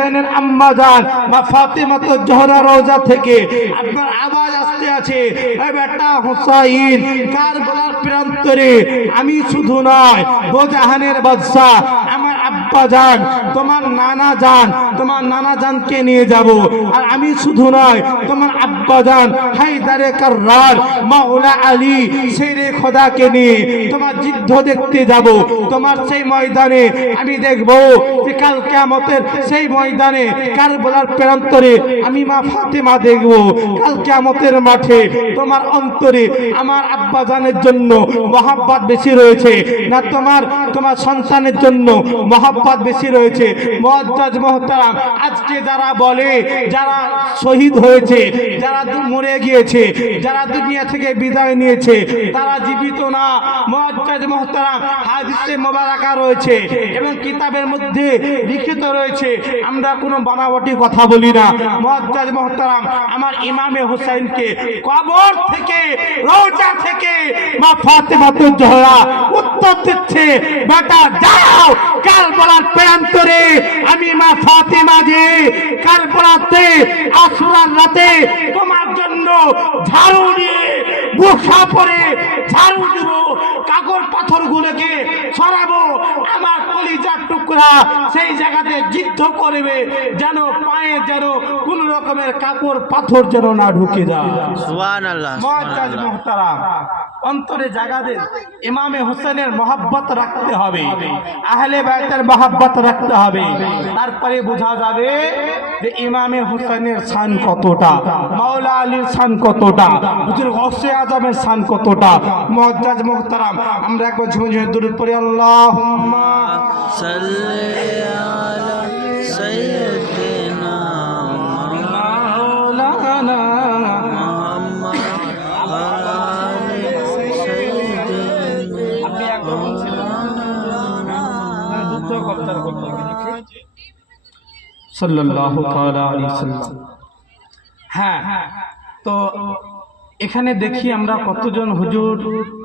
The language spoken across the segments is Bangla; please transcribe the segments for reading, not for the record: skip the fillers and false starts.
হুসাইনের আম্মা জান মা ফাতেমা জোহরা রওজা থেকে আপনার আওয়াজ আসতে আছে, এ বেটা হুসাইন কারবালার প্রান্তরে আমি শুধু নয় দো জাহানের বাদশা আমার আব্বা জান তোমার নানা জান, তোমার নানা জানকে নিয়ে যাব। আর আমি শুধু নয় তোমার আব্বা জান হায়দারে কাররার মাওলা আলী শেরে খোদাকে নিয়ে তোমার যুদ্ধ দেখতে যাব। তোমার সেই ময়দানে আমি দেখব যে কাল কিয়ামতের সেই ময়দানে কারবালার প্রান্তরে আমি মা ফাতেমা দেখব। কাল কিয়ামতের মাঠে তোমার অন্তরে আমার আব্বা জানের জন্য মহব্বত বেশি রয়েছে না তোমার সন্তানের জন্য মহব্বত বেশি রয়েছে? মুআজ্জাজ মুহতারাম, আজকে যারা বলে যারা শহীদ হয়েছে, যারা মরে গিয়েছে, যারা দুনিয়া থেকে বিদায় নিয়েছে তারা জীবিত না। মুআজ্জাজ মুহতারাম, হাদিসে মুবারাকা রয়েছে এবং কিতাবের মধ্যে লিখিত রয়েছে, আমরা কোনো বানাবটি কথা বলি না। মুআজ্জাজ মুহতারাম, আমার ইমামে হুসাইনকে কবর থেকে রওজা থেকে মা ফাতেমা জোহরা উত্তর দিচ্ছে, বেটা যাও কারবালার প্রান্তরে আমি মা ফাতেমা যে কারবালাতে আশুরার রাতে তোমার জন্য ঝাড়ু নিয়ে বুরখা পরে ঝাড়ু দিব, কাগজ পাথরগুলোকে সরাবো, আমার কলিজার টুকরা সেই জায়গাতে যুদ্ধ করবে যেন পায়ে যেন কোন রকমের কাপড় পাথর যেন না ঢুকে যায়। সুবহানাল্লাহ। মুআজ্জাজ মুহতারাম, অন্তরে জায়গাতে ইমামে হোসেনের মহব্বত রাখতে হবে, আহলে বায়তের মহব্বত রাখতে হবে, তারপরে বোঝা যাবে যে ইমামে হোসেনের শান কতটা, মাওলা আলীর শান কতটা, হুজুর গৌসে আজমের শান কতটা। মুআজ্জাজ মুহতারাম, আমরা একবার ঝুমে ঝুমে দুরূদ পড়ি, আল্লাহুম্মা সাল্লি আলা সাইয়্যিদিনা মাওলানা সাল্লাল্লাহু তাআলা আলাইহি ওয়াসাল্লাম। হ্যাঁ, তো এখানে দেখি আমরা কতজন হুজুর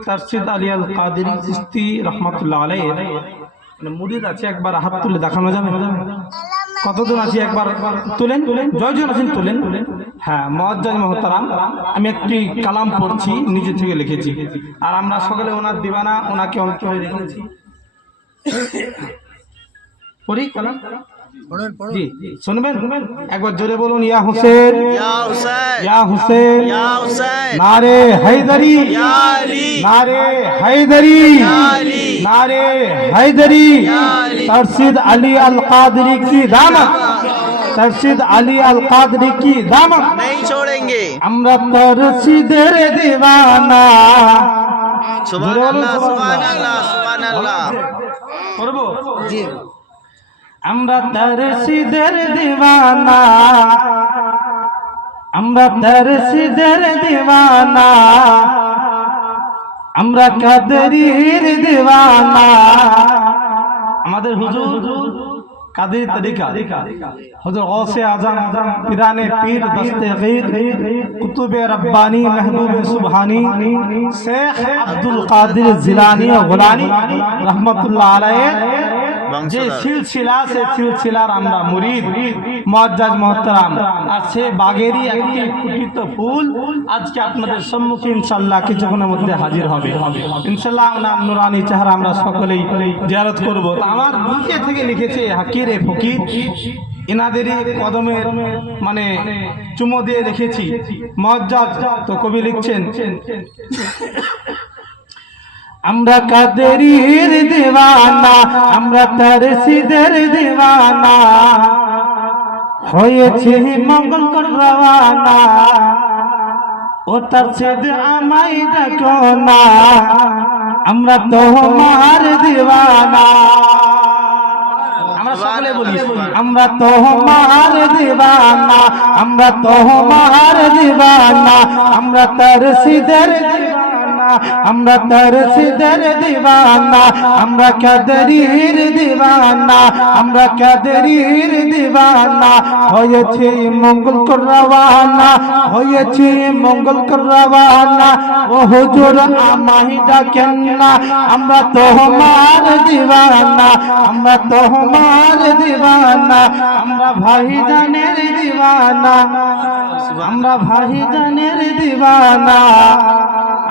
তারশিদ আলী আল কাদেরী চিশতি রাহমাতুল্লাহ আলাইহি মানে মুরিদ আছে, একবার হাত তুলে দেখানো যাবে? কতজন আছে একবার তুলেন, জয়জন আছেন তুলেন। হ্যাঁ, মুআজ্জাজ মুহতারাম, আমি একটি কালাম পড়ছি, নিজে থেকে লিখেছি, আর আমরা সকলে ওনার দিবানা, ওনাকে অন্তরে রেখেছি। পড়ি কালাম, জি শুনবেন? একবার জোরে বলুন, ইয়া হুসেন ইয়া হুসেন নারে হায়দারি নারে হায়দারি নারে হায়দারি, তারশিদ আলী আল কাদেরী की दामन, তারশিদ আলী আল কাদেরী की दामन नहीं छोड़ेंगे। আমরা তারশিদের দিওয়ানা। সুবহানাল্লাহ সুবহানাল্লাহ সুবহানাল্লাহ করব জি। আমরা তারশিদের দিওয়ানা, আমরা তারশিদের দিওয়ানা, আমরা কাদেরীর দিওয়ানা। আমাদের হুজুর কাদেরী তরিকা, হুজুর গৌসে আজম পিরানে পীর দস্তগীর কুতুবে রব্বানী महबूब सुबहानी शेख আব্দুল কাদের জিলানী ও গোলানী রহমাতুল্লাহ আলাইহি যে সিলসিলা, সে সিলসিলার আমরা মুরিদ। মুআজ্জাজ মুহতারাম, আর সে বাগেরই একটি ফুটিত ফুল আজকে আপনাদের সম্মুখে ইনশাআল্লাহ কিছুক্ষণের মধ্যে হাজির হবে। ইনশাআল্লাহ ওনার নুরানি চেহারা আমরা সকলেই জিয়ারত করব। আমার বুকে থেকে লিখেছে হাকিরে ফকির, ইনাদেরই কদমের মানে চুমো দিয়ে রেখেছি। মুআজ্জাজ তো কবি লিখছেন, আমরা কাদেরীর দিওয়ানা, আমরা তারশিদের দিওয়ানা, হয়েছি মঙ্গল কর রওয়ানা, ও তারশিদ আমায় ডাকো না, আমরা তোমার দিওয়ানা। আমরা সকলে বলি, আমরা তোমার দিওয়ানা, আমরা তোমার দিওয়ানা, আমরা তারশিদের দিওয়ানা। আমরা তারশিদের দিওয়ানা, আমরা কাদরির দিওয়ানা, আমরা কাদরির দিওয়ানা। হয়েছি মঙ্গল করওয়ানা, হয়েছি মঙ্গল করওয়ানা। ও হুজুর আমায় ডাকেন না, আমরা তোমার দিওয়ানা, আমরা তোমার দিওয়ানা। আমরা ভাইজানের দিওয়ানা, আমরা ভাইজানের দিওয়ানা,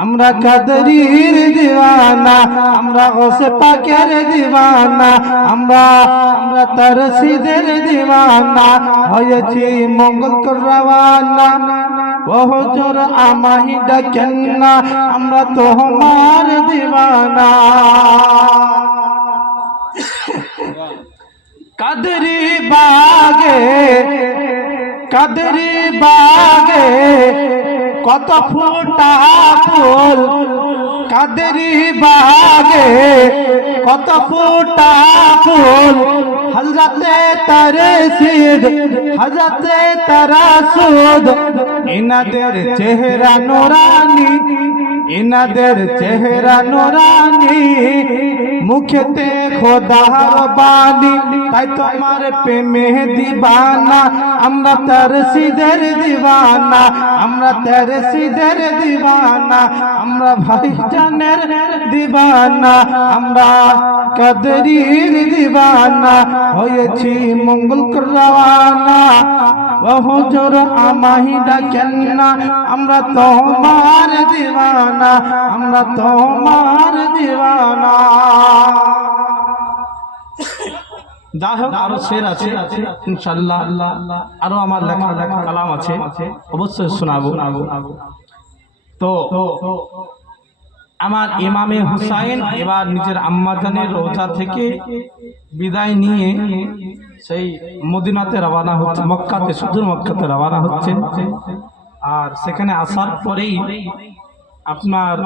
আমরা কাদরির দিওয়ানা, আমরা ওসে পাকের দিওয়ানা, আমরা তারশিদের দিওয়ানা। হয়েছি মঙ্গল করওয়ানা, ও হুজুর আমায় ডাকেন না, আমরা তোমার দিওয়ানা। কাদরি বাগে, কাদরি বাগে কত ফুটা ফুল, কাদরি বাগে কত ফুটা ফুল। হযরতে তারশিদ, হযরতে তারাসুদ, ইনাদের চেহারা নুরানি, ইনাদের চেহারা নুরানি। মুখেতে খোদার বাণী, তাই তোমার প্রেমে দিবানা। আমরা তারশিদের দিওয়ানা, আমরা তারশিদের দিওয়ানা, আমরা ভাইজানের দিওয়ানা, আমরা কাদরির দিওয়ানা। হয়েছি মঙ্গল করওয়ানা, ও হুজুর আমায় ডাকেন না, আমরা তোমার দিওয়ানা, আমরা তোমার দিওয়ানা। যাই হোক, আরো শের আছে ইনশাআল্লাহ, আরো আমার লেখা কালাম আছে, অবশ্যই শোনাবো। তো আমার ইমামে হুসাইন এবার নিজের আম্মাজানের রওজা থেকে বিদায় নিয়ে সেই মদিনাতে রওনা হচ্ছে, মক্কাতে, সুদূর মক্কাতে রওনা হচ্ছেন। আর সেখানে আসার পরেই আপনার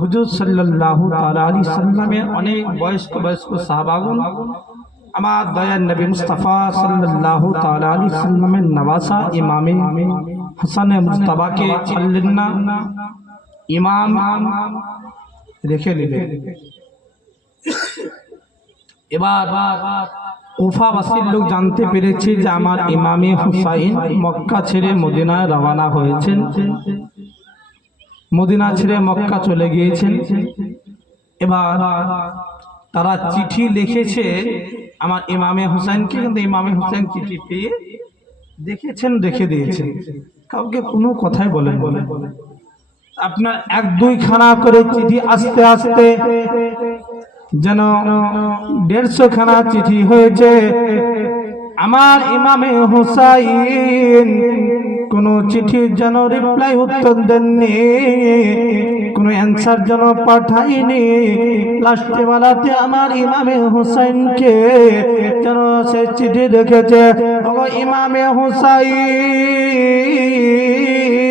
হুজুর সাল্লাল্লাহু তাআলা আলাইহি সাল্লামের অনেক বয়স্ক সাহাবাগণ আমার দয়ার নবী মুস্তাফা সাল্লাল্লাহু তাআলা আলাইহি সাল্লামের নওয়াসা ইমামে হাসান মুস্তাফাকে ছাড়লেন না, ইমাম রেখে নিলেন। এবার কুফাবাসীর লোক জানতে পেরেছে যে আমার ইমামে হুসাইন মক্কা ছেড়ে মদিনায় রওনা হয়েছেন, মদিনা ছেড়ে মক্কা চলে গিয়েছেন। এবার তারা চিঠি লিখেছে আমার ইমামে হুসাইনকে, কিন্তু ইমামে হুসাইন চিঠি পেয়ে দেখেছেন, রেখে দিয়েছেন, কাউকে কোনো কথাই বলেন। আপনার এক দুই খানা করে চিঠি আস্তে আস্তে যেন 150 খানা চিঠি হয়েছে। আমার ইমামে হুসাইন কোন চিঠির যেন রিপ্লাই উত্তর দেননি, কোন অ্যান্সার যেন পাঠাইনি। লাস্টে বেলাতে আমার ইমামে হুসাইনকে যেন সে চিঠি দেখেছে, ও ইমামে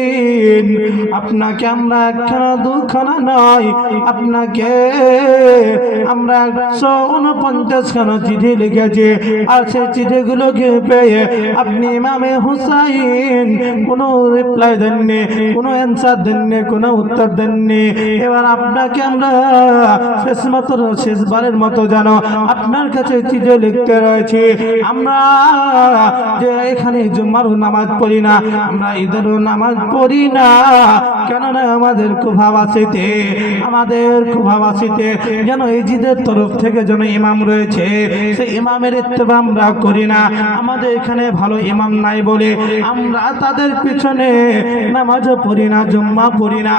হুসাইন আপনাকে আমরা একখানা দুখানা নয়, আপনাকে আমরা 149 খানা চিঠি লিখেছি। আর সেই চিঠিগুলোকে পেয়ে আপনি ইমামে হুসাইন কোনো রিপ্লাই দেননি, কোনো অ্যান্সার দেননি, কোনো উত্তর দেননি। এবার আপনাকে আমরা শেষবারের মতো যেন আপনার কাছে চিঠি লিখতে রয়েছে। আমরা যে এখানে জুম্মার নামাজ পড়ি না, আমরা ঈদেরও নামাজ পড়ি না, কেননা আমাদের কুফাবাসীতে যেন এই জিদের তরফ থেকে যেন ইমাম রয়েছে, সেই ইমামের ইত্তেবা আমরা করি না। আমাদের এখানে ভালো ইমাম নাই বলে আমরা তাদের পিছনে নামাজও পড়ি না, জুম্মা পড়ি না,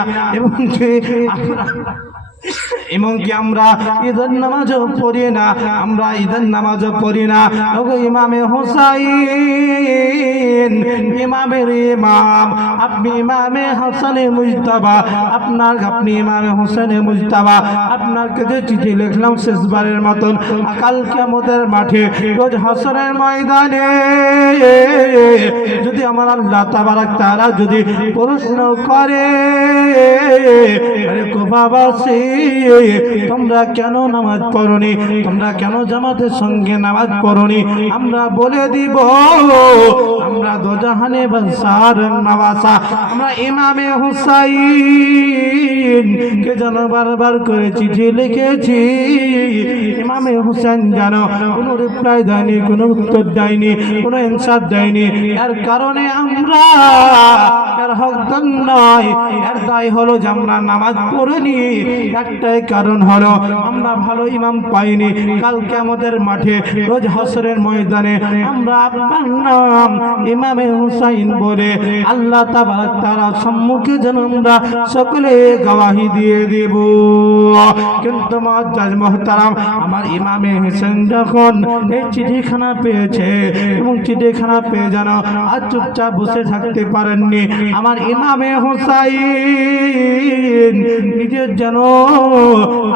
এমনকি আমরা ঈদের নামাজও পড়ি না, আমরা ঈদের নামাজও পড়ি না। ওগো ইমামে হুসাইন, ইমামের ইমাম আপনি, ইমামে হাসানে মুজতাবা, আপনি ইমামে হোসেনে মুজতাবা, আপনার কাছে চিঠি লিখলাম শেষবারের মতন। কাল কিয়ামতের মাঠে রোজ হাসরের ময়দানে যদি আমার আল্লাহ তাবারক তাআলা যদি প্রশ্ন করে আরে কুফাবাসী তোমরা কেন নামাজ পড়নি, তোমরা কেন জামাতের সঙ্গে নামাজ পড়নি? আমরা বলে দিব আমরা দোজাহানে বাদশার নওয়াসা, আমরা ইমামে হুসাইন কে যেন বারবার করে চিঠি লিখেছি। ইমামে হুসাইন যেন কোনো রিপ্লাই দেয়নি, কোনো উত্তর দেয়নি, কোনো অ্যান্সার দেয়নি। এর কারণে আমরা এর হকদার নয়, এর দায় হলো যে আমরা নামাজ পড়িনি। একটাই কারণ হলো আমরা ভালো ইমাম পাইনি। কালকে আমাদের মাঠে রোজ হাসরের ময়দানে আমরা আপনার নাম ইমামে হুসাইন বলে আল্লাহ তাবারক তাআলার সম্মুখে যেন আমরা সকলে গওয়াহি দিয়ে দেব। কিন্তু মুআজ্জাজ মুহতারাম, আমার ইমামে হুসাইন যখন এই চিঠিখানা পেয়েছে এবং চিঠিখানা পেয়ে যেন আর চুপচাপ বসে থাকতে পারেননি। আমার ইমামে হুসাইন নিজের যেন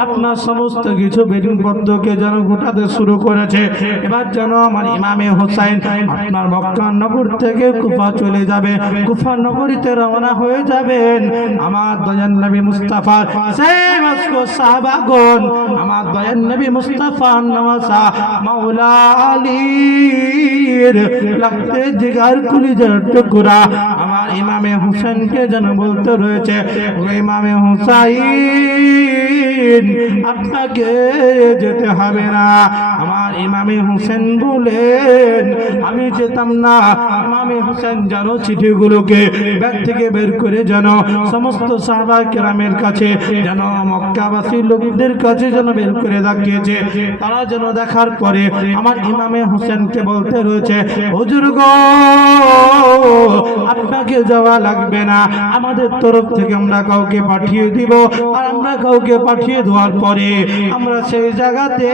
আপনার সমস্ত কিছু বেদুনপত্রকে যেন গোটাতে শুরু করেছে। এবার যেন আমার ইমামে হুসাইন আপনার মক্কা নগর থেকে কুফা চলে যাবে, কুফা নগরীতে রওনা হয়ে যাবেন। আমার দয়ার নবী মুস্তাফা সেই মাসকো সাহাবাগণ, আমার দয়ার নবী মুস্তাফা নওয়াসা মাওলা আলীর লাগতে জিগার কলিজার টুকরা আমার ইমামে হুসাইনকে যেন বলতে রয়েছে, ও ইমামে হুসাইন আপনাকে যেতে হবে না। আমার ইমামে হুসেন বলেন আমি যেতাম না। ইমামে হুসেন যেন চিঠিগুলোকে ব্যাগ থেকে বের করে যেন সমস্ত সাহাবা কেরামের কাছে, যেন মক্কাবাসী লোকদের কাছে যেন বের করে দেখিয়েছে। তারা যেন দেখার পরে আমার ইমামে হুসেনকে বলতে রয়েছে, হুজুর গো আপনাকে যাওয়া লাগবে না, আমাদের তরফ থেকে আমরা কাউকে পাঠিয়ে দিব। আর আমরা কাউকে পাঠিয়ে দেওয়ার পরে আমরা সেই জায়গাতে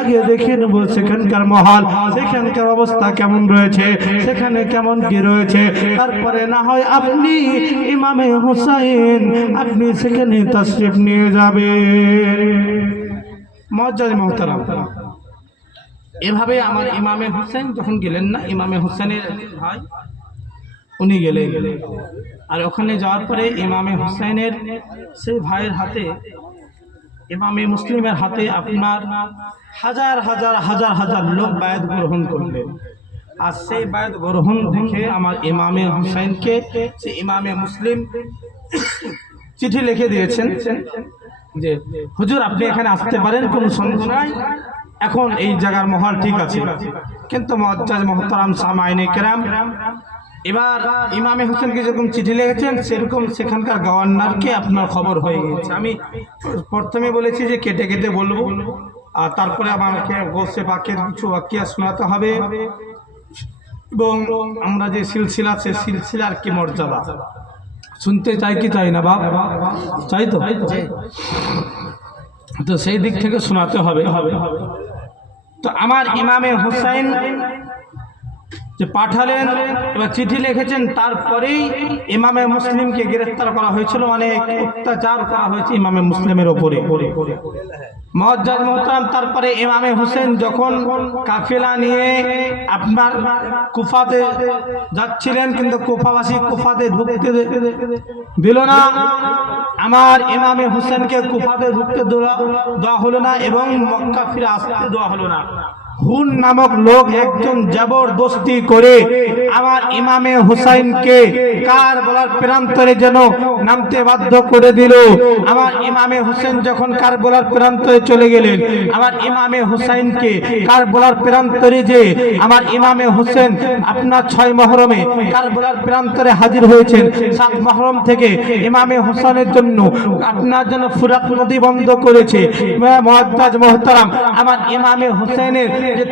আগে দেখে নেব সেখানকার মহল, সেখানকার অবস্থা কেমন রয়েছে, সেখানে কেমন কি রয়েছে। তারপরে না হয় আপনি ইমামে হুসাইন আপনি সেখানে তাশরিফ নিয়ে যাবেন। মুআজ্জাজ মুহতারাম, এভাবে আমার ইমামে হুসাইন যখন গেলেন না, ইমামে হুসাইনের ভাই উনি গেলেন। আর ওখানে যাওয়ার পরে ইমামে হুসাইনের সেই ভাইয়ের হাতে, ইমামে মুসলিমের হাতে আপনার হাজার হাজার হাজার হাজার লোক বায়াত গ্রহণ করলেন। আর সেই বায়াত গ্রহণ দেখে আমার ইমামে হুসাইনকে সে ইমামে মুসলিম চিঠি লিখে দিয়েছেন যে হুজুর আপনি এখানে আসতে পারেন, কোনো সন্দেহ নাই, এখন এই জায়গার মহল ঠিক আছে। কিন্তু মুআজ্জাজ মুহতারাম সামাইনে কেরাম, এবার ইমামে হুসেনকে যেরকম চিঠি লিখেছেন সেরকম সেখানকার গভর্নরকে আপনার খবর হয়ে গেছে। আমি প্রথমে বলেছি যে কেটে কেটে বলবো, আর তারপরে আমাকে গোসে পাকের কিছু ওয়াকিয়া শোনাতে হবে, এবং আমরা যে সিলসিলা সে সিলসিলার কি মর্যাদা শুনতে চাই কি চাই না বাপ? চাই তো, তো সেই দিক থেকে শোনাতে হবে। তো আমার ইমামে হুসাইন যে পাঠালেন, এবার চিঠি লিখেছেন, তারপরেই ইমামে মুসলিমকে গ্রেফতার করা হয়েছিল, অনেক অত্যাচার করা হয়েছে ইমামে মুসলিমের ওপরে। মুআজ্জাজ মুহতারাম, তারপরে ইমামে হুসেন যখন কাফেলা নিয়ে আপনার কুফাতে যাচ্ছিলেন, কিন্তু কুফাবাসী কুফাতে ঢুকতে দিল না। আমার ইমামে হুসেনকে কুফাতে ঢুকতে দেওয়া হলো না এবং মক্কা ফিরে আসতে দেওয়া হলো না। হুন নামক লোক একজন জবরদস্তি করে আমার ইমামে হুসাইনকে কারবালার প্রান্তরে যেন নামতে বাধ্য করে দিল। আমার ইমামে হুসেন যখন কারবালার প্রান্তরে চলে গেলেন, আমার ইমামে হুসাইনকে কারবালার প্রান্তরে যে আমার ইমামে হুসেন আপনার 6 মুহরমে কারবালার প্রান্তরে হাজির হয়েছেন। 7 মুহরম থেকে ইমামে হুসাইনের জন্য আপনার জন্য ফুরাত নদী বন্ধ করেছে। মুআজ্জাজ মুহতারাম, আমার ইমামে হুসাইনের যে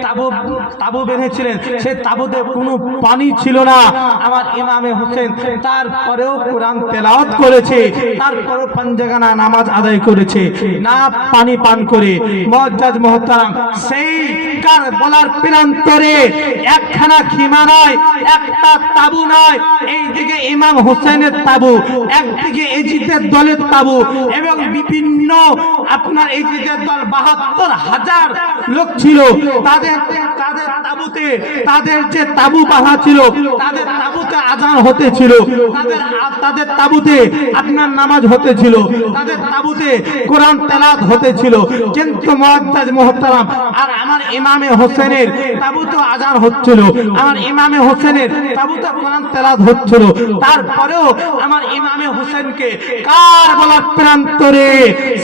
তাবু বেঁধেছিলেন সেই তাবুতে কোনো পানি ছিল না। আমার ইমামে হুসেন তারপরেও কোরআন তেলাওয়াত করেছে, তারপরেও পাঞ্জাগানা নামাজ আদায় করেছে না পানি পান করে। মুআজ্জাজ মুহতারাম, সেই কারবালার প্রান্তরে একখানা খিমা নয়, একটা তাবু নয়, এইদিকে ইমাম হুসাইনের তাবু, একদিকে এজিদের দলের তাবু, এবং বিভিন্ন আপনার এজিদের দল ৭২,০০০ লোক ছিল। তাদের তাবুতে, তাদের যে তাবু বাঁধা ছিল, তাদের তাবুতে আজান হতেছিল, তাদের তাবুতে আপনার নামাজ হতেছিল, তাদের তাবুতে কোরআন তেলাওয়াত হতেছিল। কিন্তু মুআজ্জাজ মুহতারাম, আর আমার ইমামে হোসেনের তাবুতে আজান হচ্ছিল, আমার ইমামে হোসেনের তাবুতে কোরআন তেলাওয়াত হচ্ছিল। তারপরেও আমার ইমামে হোসেনকে কারবালার প্রান্তরে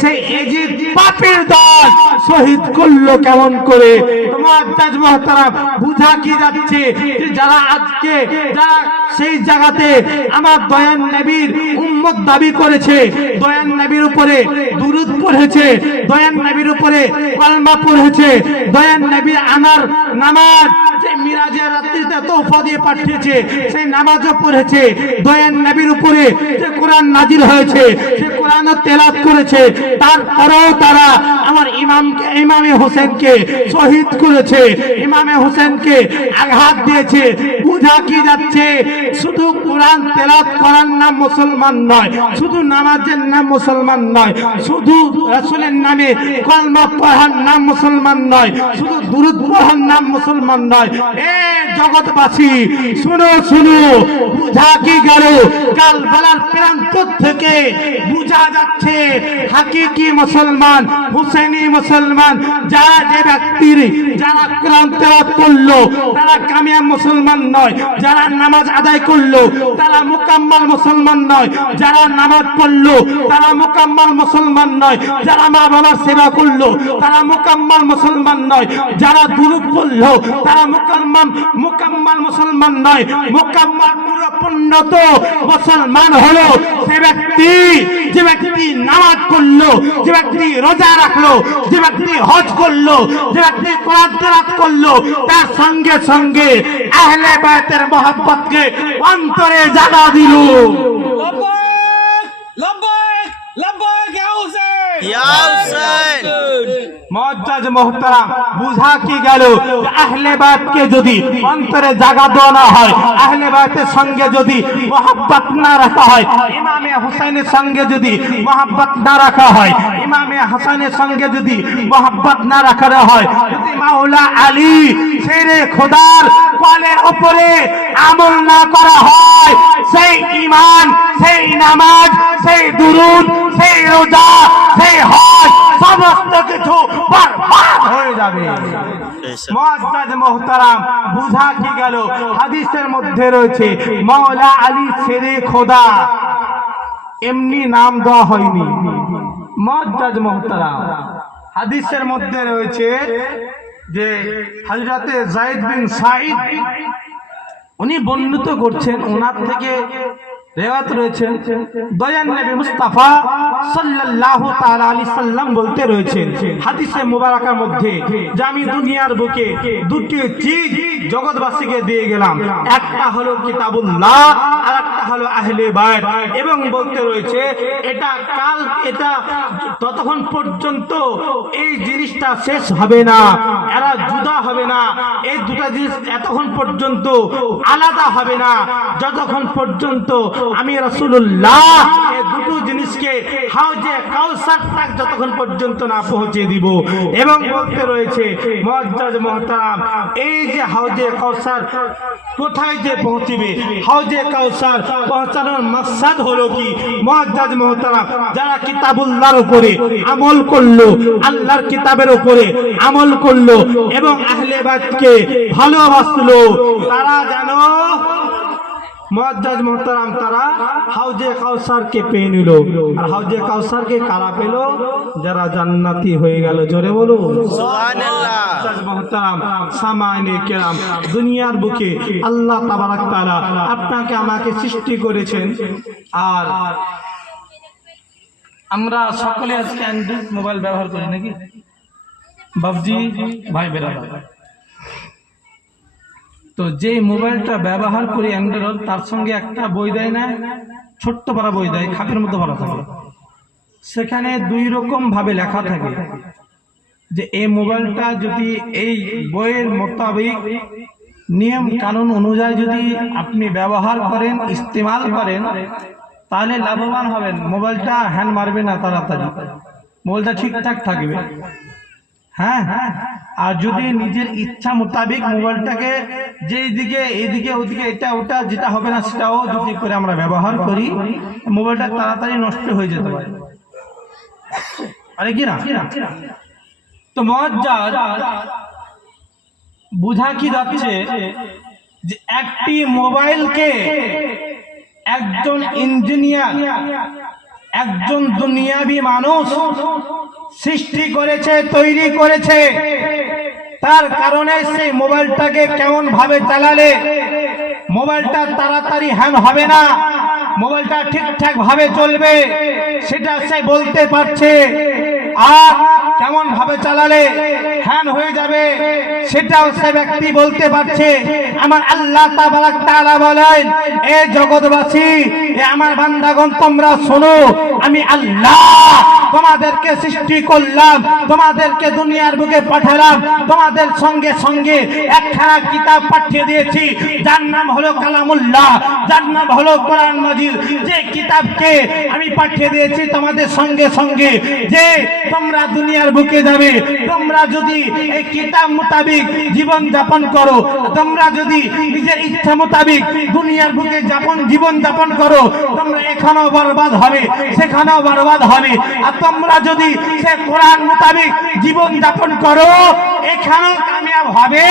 সেই এজিদ পাপীর দল শহীদ করলো কেমন করে? মুআজ্জাজ মুহতারাম, বুঝা কি যাচ্ছে যে যারা আজকে যারা সেই জায়গাতে আমার দয়ান নবীর উম্মত দাবি করেছে, দয়ান নবীর উপরে দুরূদ পড়েছে, দয়ান নবীর উপরে কলমা পড়েছে, দয়ান নবী আনার নামাজ যে মিরাজের রাত্রিতে তোহফা দিয়ে পাঠিয়েছে সেই নামাজও পড়েছে, দয়ান নবীর উপরে যে কোরআন নাজিল হয়েছে সে কোরআনও তেলাওয়াত করেছে, তারপরেও তারা আমার ইমামে হোসেনকে শহীদ করেছে, ইমামে হোসেনকে আঘাত দিয়েছে। বুঝা কি যাচ্ছে শুধু কোরআন তেলাওয়াত করার নাম মুসলমান নয়, শুধু নামাজের নাম মুসলমান নয়, শুধু রাসূলের নামে কলমা পড়ার নাম মুসলমান নয়, শুধু দুরূদ পড়ার নাম মুসলমান নয়। এ জগৎবাসী শুনো শুনো, বুঝা কি গেল? কারবালার প্রান্ত থেকে বুঝা যাচ্ছে হাকিকি মুসলমান, হুসেনি মুসলমান, যারা যে ব্যক্তির যারা কোরআন তেলাওয়াত করলো তারা কামিয়াব মুসলমান নয়, যারা নামাজ আদায় করলো তারা মুকাম্মাল মুসলমান নয়, যারা নামাজ পড়লো তারা মুকাম্মাল মুসলমান নয়, যারা মা বাবার সেবা করলো তারা মুকাম্মাল মুসলমান নয়, যারা দুরূদ পড়লো তারা মুকাম্মাল মুসলমান নয়। মুকাম্মাল পূর্ণত মুসলমান হলো সে ব্যক্তি যে ব্যক্তি নামাজ পড়লো, যে ব্যক্তি রোজা রাখলো, যে ব্যক্তি হজ করলো, যে ব্যক্তি কোরআন তেলাওয়াত করলো, তার সঙ্গে সঙ্গে আহলে বায়তের মহব্বতকে অন্তরে জাগা দিল। মুআজ্জাজ মুহতারাম, বুঝা কি গেল? আহলে বায়তকে যদি অন্তরে জাগা দেওয়া না হয়, আহলে বায়তের সঙ্গে যদি মহব্বত না রাখা হয়, ইমামে হুসাইনের সঙ্গে যদি মহব্বত না রাখা হয়, ইমামে হাসানের সঙ্গে যদি মহব্বত না রাখা হয়, যদি মাওলা আলী শেরে খোদার কলের উপরে আমল না করা হয়, সেই ঈমান, সেই নামাজ, সেই দুরূদ, সেই রোজা, সেই হজ সমস্ত কিছু বরবাদ হয়ে যাবে। মুআজ্জাজ মুহতারাম, বুঝা কি গেল? হাদিসের মধ্যে রয়েছে মাওলা আলী শেরে খোদা এমনি নাম দেওয়া হয়নি। মুআজ্জাজ মুহতারাম, হাদিসের মধ্যে রয়েছে যে হযরতে যায়েদ বিন সাঈদ উনি বর্ণিত করছেন, ওনার থেকে রিওয়ায়াত রয়েছে দয়ান নবী মুস্তাফা সাল্লাল্লাহু তাআলা আলাইহি সাল্লাম বলতে রয়েছে হাদিসে মুবারাকার মধ্যে যে আমি দুনিয়ার বুকে দুটি চিজ জগৎবাসীকে দিয়ে গেলাম, একটা হলো কিতাবুল্লাহ আর একটা হলো আহলে বায়ত, এবং বলতে রয়েছে এটা কাল, এটা ততক্ষণ পর্যন্ত এই জিনিসটা শেষ হবে না, এরা জুদা হবে না, এই দুটো জিনিস এতক্ষণ পর্যন্ত আলাদা হবে না যতক্ষণ পর্যন্ত আমি রাসূলুল্লাহ এই দুটো জিনিসকে হাউজে কাউসার তক যতক্ষণ পর্যন্ত না পৌঁছে দিব। এবং বলতে রয়েছে মুআজ্জাজ মুহতারাম, এই যে হাউজে কাউসার কোথায় যে পৌঁছবে, হাউজে কাউসার পৌঁছানোর মাকসাদ হলো কি? মুআজ্জাজ মুহতারাম, যারা কিতাবুল্লাহর উপরে আমল করলো, আল্লাহর কিতাবের উপরে আমল করলো এবং আহলে বায়তকে ভালোবাসলো, তারা জানো মুআজ্জাজ মুহতারাম তারা হাউজে কাউসারকে পেয়ে নিল। আর হাউজে কাউসারকে কারা পেল? যারা জান্নাতি হয়ে গেল। জোরে বলুন সুবহানাল্লাহ। মুআজ্জাজ মুহতারাম, সামাইনে কেরাম, দুনিয়ার বুকে আল্লাহ তাবারাক তাআলা আপনাকে আমাকে সৃষ্টি করেছেন, আর আমরা সকলে আজকে অ্যান্ড্রয়েড মোবাইল ব্যবহার করি নাকি বাবজি ভাই বেরাদার? তো যে মোবাইলটা ব্যবহার করি অ্যান্ড্রয়েড, তার সঙ্গে একটা বই দেয় না, ছোট্ট পারা বই দেয়, খাপের মধ্যে ভরা থাকে, সেখানে দুই রকম ভাবে লেখা থাকে যে এই মোবাইলটা যদি এই বইয়ের মোতাবেক নিয়ম কানুন অনুযায়ী যদি আপনি ব্যবহার করেন, ইস্তেমাল করেন, তাহলে লাভবান হবেন, মোবাইলটা হ্যান্ড মারবে না, তাড়াতাড়ি মোবাইলটা ঠিকঠাক থাকবে। হ্যাঁ, আর যদি নিজের ইচ্ছা মোতাবেক মোবাইলটাকে যেই দিকে এদিকে ওদিকে এটা ওটা যেটা হবে না সেটাও যদি করে আমরা ব্যবহার করি, মোবাইলটা তাড়াতাড়ি নষ্ট হয়ে যেতে পারে। আরে কি না? তো মুআজ্জাজ বুঝা কি যাচ্ছে যে একটি মোবাইলকে একজন ইঞ্জিনিয়ার, একজন দুনিয়াবি মানুষ সৃষ্টি করেছে, তৈরি করেছে। তার কারণে সেই মোবাইলটাকে কেমন ভাবে চালালে মোবাইলটা তাড়াতাড়ি হ্যাং হবে না, মোবাইলটা ঠিকঠাক ভাবে চলবে, সেটা সে বলতে পারছে। আর কেমন ভাবে চালালে হ্যাং হয়ে যাবে সেটাও সে ব্যক্তি বলতে পারছে। আমার আল্লাহ তাবারাক তাআলা বলেন, এ জগৎবাসী, এ আমার বান্দাগণ, তোমরা শোনো, আমি আল্লাহ তোমাদেরকে সৃষ্টি করলাম, তোমাদেরকে দুনিয়ার বুকে পাঠালাম, তোমাদের সঙ্গে সঙ্গে একখানা কিতাব পাঠিয়ে দিয়েছি যার নাম হলো কালামুল্লাহ, যার নাম হলো কোরআন মাজিদ। যে কিতাবকে আমি পাঠিয়ে দিয়েছি তোমাদের সঙ্গে সঙ্গে, যে তোমরা দুনিয়ার বুকে যাবে, তোমরা যদি এই কিতাব মোতাবিক জীবন যাপন করো, তোমরা যদি নিজের ইচ্ছা মোতাবিক দুনিয়ার বুকে জীবন যাপন করো, তোমরা এখানেও বরবাদ হবে, সেখানেও বরবাদ হবে। আর তোমরা যদি সে কোরআন মোতাবিক জীবন যাপন করো, এখানেও কামিয়াব হবে,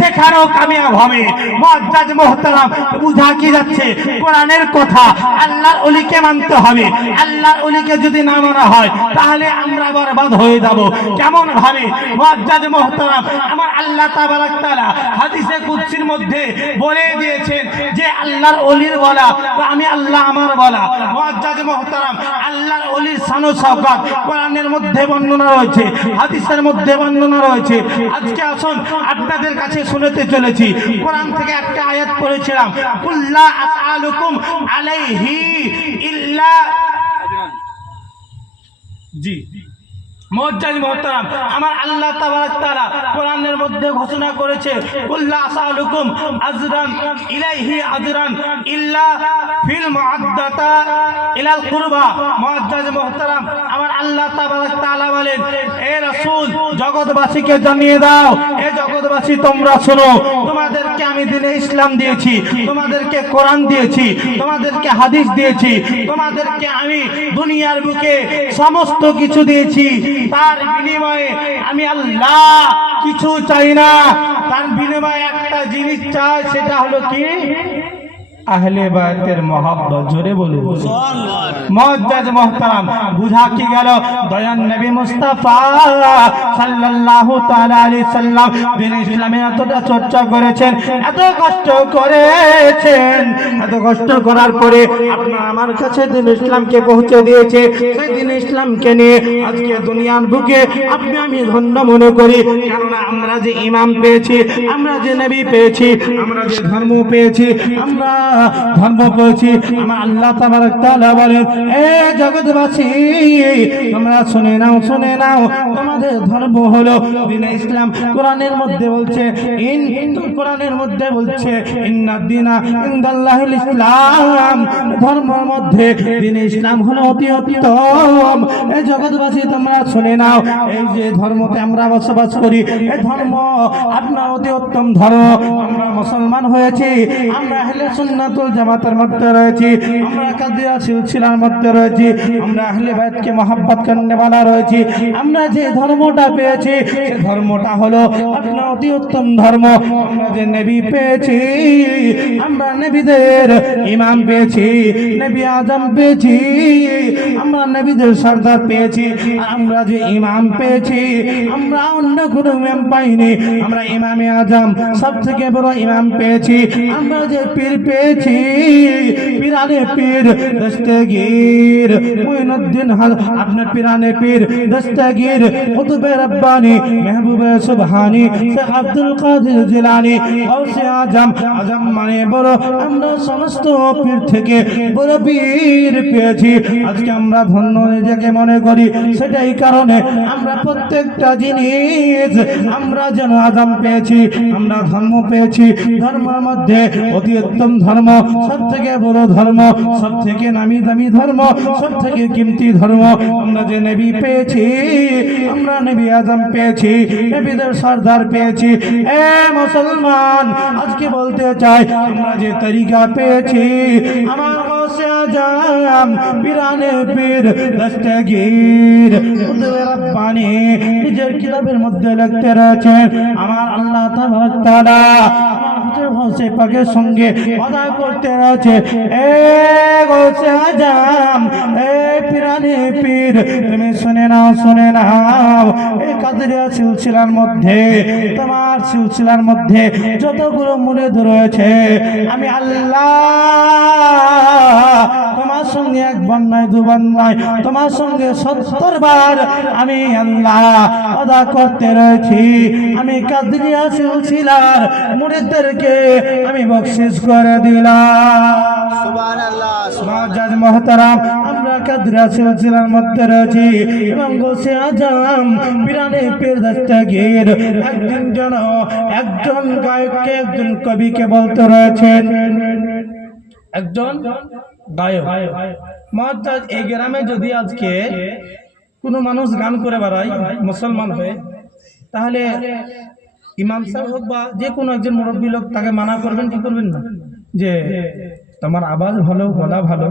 সেখানেও কামিয়াব হবে। মুআজ্জাজ মুহতারাম, বুঝা কি যাচ্ছে? কোরআনের কথা আল্লাহর ওলিকে মানতে হবে। আল্লাহর ওলিকে যদি না মানা হয় তাহলে আমরা বরবাদ হয়ে যাব। কেমন ভাবে? মুআজ্জাজ মুহতারাম, আমার আল্লাহ তাবারাক তাআলা হাদিসে কুদসির মধ্যে বলে দিয়েছেন যে আল্লাহর ওলির বলা, আমি আল্লাহ আমার বলা। মুআজ্জাজ মুহতারাম, আল্লাহর ওলির শান ও শওকত কোরআনের মধ্যে বর্ণনা রয়েছে, হাদিসের মধ্যে বর্ণনা রয়েছে। আজকে আসুন আপনাদের কাছে শুনতে চলেছি। কোরআন থেকে একটা আয়াত পড়েছিলাম, কুল্লা আসআলুকুম আলাইহি ইল্লা জি। মুআজ্জাজ মুহতারাম, আমার আল্লাহ তাবারাক তাআলা কোরআনের মধ্যে ঘোষণা করেছে, কুল্লা আসআলুকুম আজরান ইলাইহি আজরান ইল্লা ফিল মুআদ্দাতা ইলাল কুরবা। মুআজ্জাজ মুহতারাম, আমার আল্লাহ তাবারাক তাআলা বলেন, এ রাসূল, জগৎবাসীকে জানিয়ে দাও, এ জগৎবাসী তোমরা শোনো, তোমাদেরকে আমি দ্বীনে ইসলাম দিয়েছি, তোমাদেরকে কোরআন দিয়েছি, তোমাদেরকে হাদিস দিয়েছি, তোমাদেরকে আমি দুনিয়ার বুকে সমস্ত কিছু দিয়েছি। তার বিনিময়ে আমি আল্লাহ কিছু চাই না, তার বিনিময়ে একটা জিনিস চাই, সেটা হলো কি? আহলে বায়তের মহব্বত। জোরে বলুন সুবহানাল্লাহ। মুআজ্জাজ মুহতারাম, বুঝা কি গেল? দয়ান নবী মুস্তাফা সাল্লাল্লাহু তাআলা আলাইহি সাল্লাম দ্বীন ইসলামে এতটা চর্চা করেছেন, এত কষ্ট করেছেন, এত কষ্ট করার পরে আপনার আমার কাছে দ্বীন ইসলামকে পৌঁছে দিয়েছে। সেই দ্বীন ইসলামকে নিয়ে আজকে দুনিয়ার বুকে আপনি আমি ধন্য মনে করি। কারণ আমরা যে ইমাম পেয়েছি, আমরা যে নবী পেয়েছি, আমরা যে ধর্ম পেয়েছি, আমরা ধর্ম পেয়েছি। আমার আল্লাহ তাবারাক তাআলা বলেন, এ জগৎবাসী, তোমরা শুনে নাও, শুনে নাও, তোমাদের ধর্ম হলো দ্বীন ইসলাম। কোরআনের মধ্যে বলছে, কোরআনের মধ্যে বলছে, ইন্নাদ দীনা ইনদাল্লাহিল ইসলাম, ধর্মের মধ্যে দ্বীন ইসলাম হলো অতি উত্তম। এ জগৎবাসী, তোমরা শুনে নাও, এই যে ধর্মতে আমরা বসবাস করি, এই ধর্ম আপনার অতি উত্তম ধর্ম। আমরা মুসলমান হয়েছি, আমরা আহলে সুন্নাতুল জামাতের মধ্যে রয়েছি, আমরা কাদিয়া সিলসিলার মধ্যে রয়েছি, আমরা আহলে বাইতকে মহব্বত করনে वाला রয়েছি। আমরা যে ধর্মটা পেয়েছি, সেই ধর্মটা হলো আপনার অতি উত্তম ধর্ম। আমরা যে নবী পেয়েছি, আমরা নবীদের ইমাম পেয়েছি, নবী আজম পেয়েছি, আমরা নবীদের সরদার পেয়েছি। আমরা যে ইমাম পেয়েছি, আমরা অন্য কোনো ইমাম পাইনি, আমরা ইমামে আজম সবথেকে বড় ইমাম পেয়েছি। আমরা যে পীর পেয়েছি, পীরানে পীর দস্তগীর মুঈনুদ্দিন আপনার পীরানে পীর দস্তগীর কুতুবে রব্বানি মেহবুবে সুবহানি শেখ আব্দুল কাদের জিলানী গৌসে আজম, আজম মানে বড়। আমরা সমস্ত পীর থেকে বড় পীর পেয়েছি। আজকে আমরা ধন্য নিজেকে মনে করি, সেটাই কারণে আমরা প্রত্যেকটা জিনিস আমরা যেন আজম পেয়েছি, আমরা ধর্ম পেয়েছি। ধর্মের মধ্যে অতি উত্তম ধর্ম ধর্ম, সব থেকে বড় ধর্ম, সব থেকে নামি দামি ধর্ম, সব থেকে কিমতি ধর্ম। আমরা যে নবী পেয়েছি, আমরা নবী আজম পেয়েছি, নবীদের সর্দার পেয়েছি। এ মুসলমান, আজকে বলতে চাই আমরা যে তরিকা পেয়েছি, আমার গৌসে আজম পিরানে পীর দস্তগীর কুতুব রব্বানী নিজের কিতাবের মধ্যে লিখতে রয়েছেন, আমার আল্লাহ তাআলা আমার হুজুর গৌসে পাকের সঙ্গে ওয়াদা করতে রয়েছে, এ গৌসে আজম, এ পিরানে পীর, তুমি শুনে নাও, শুনে নাও, এই কাদেরিয়া সিলসিলার মধ্যে, তোমার সিলসিলার মধ্যে যতগুলো মুরিদ রয়েছে, আমি আল্লাহ তোমার সঙ্গে একবার নয়, দুবার নয়, তোমার সঙ্গে 70 বার আমি আল্লাহ ওয়াদা করতে রয়েছি। আমি কাদেরিয়া সিলসিলার মুরিদদেরকে আমি বকশিশ করে দিলাম। সুবহানাল্লাহ, মুআজ্জাজ মুহতারাম, আমরা কাদেরিয়া সিলসিলার মধ্যে রয়েছি এবং গৌসে আজম পিরানে পীর দস্তগীর একজন জন, একজন গায়ককে, একজন কবিকে বলতে রয়েছেন, একজন গায়ক। মুআজ্জাজ, এই গ্রামে যদি আজকে কোনো মানুষ গান করে বেড়ায় মুসলমান হয়ে, তাহলে ইমাম সাহেব হোক বা যে কোনো একজন মুরব্বী লোক তাকে মানা করবেন কি করবেন না, যে তোমার আওয়াজ ভালো, গলা ভালো,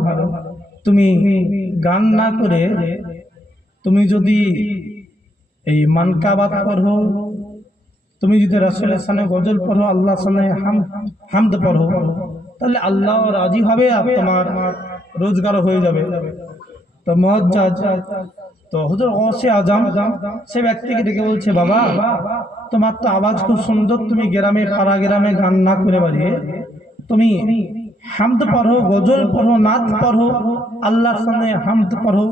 তুমি গান না করে তুমি যদি এই মানকাবাত পড়ো, তুমি যদি রাসূলের সামনে গজল পড়ো, আল্লাহর সামনে হামদ পড়ো, তাহলে আল্লাহ রাজি হবে আর তোমার রোজগার হয়ে যাবে। তো মুআজ্জাজ, তো হুজুর গৌসে আজম সে ব্যক্তিকে ডেকে বলছে, বাবা তোমার তো আওয়াজ খুব সুন্দর, তুমি গ্রামে পাড়া গ্রামে গান না করে বাড়িয়ে তুমি হামদ পড়ো, গজল পড়ো, নাচ পড়ো, আল্লাহর সামনে হামদ পড়ো,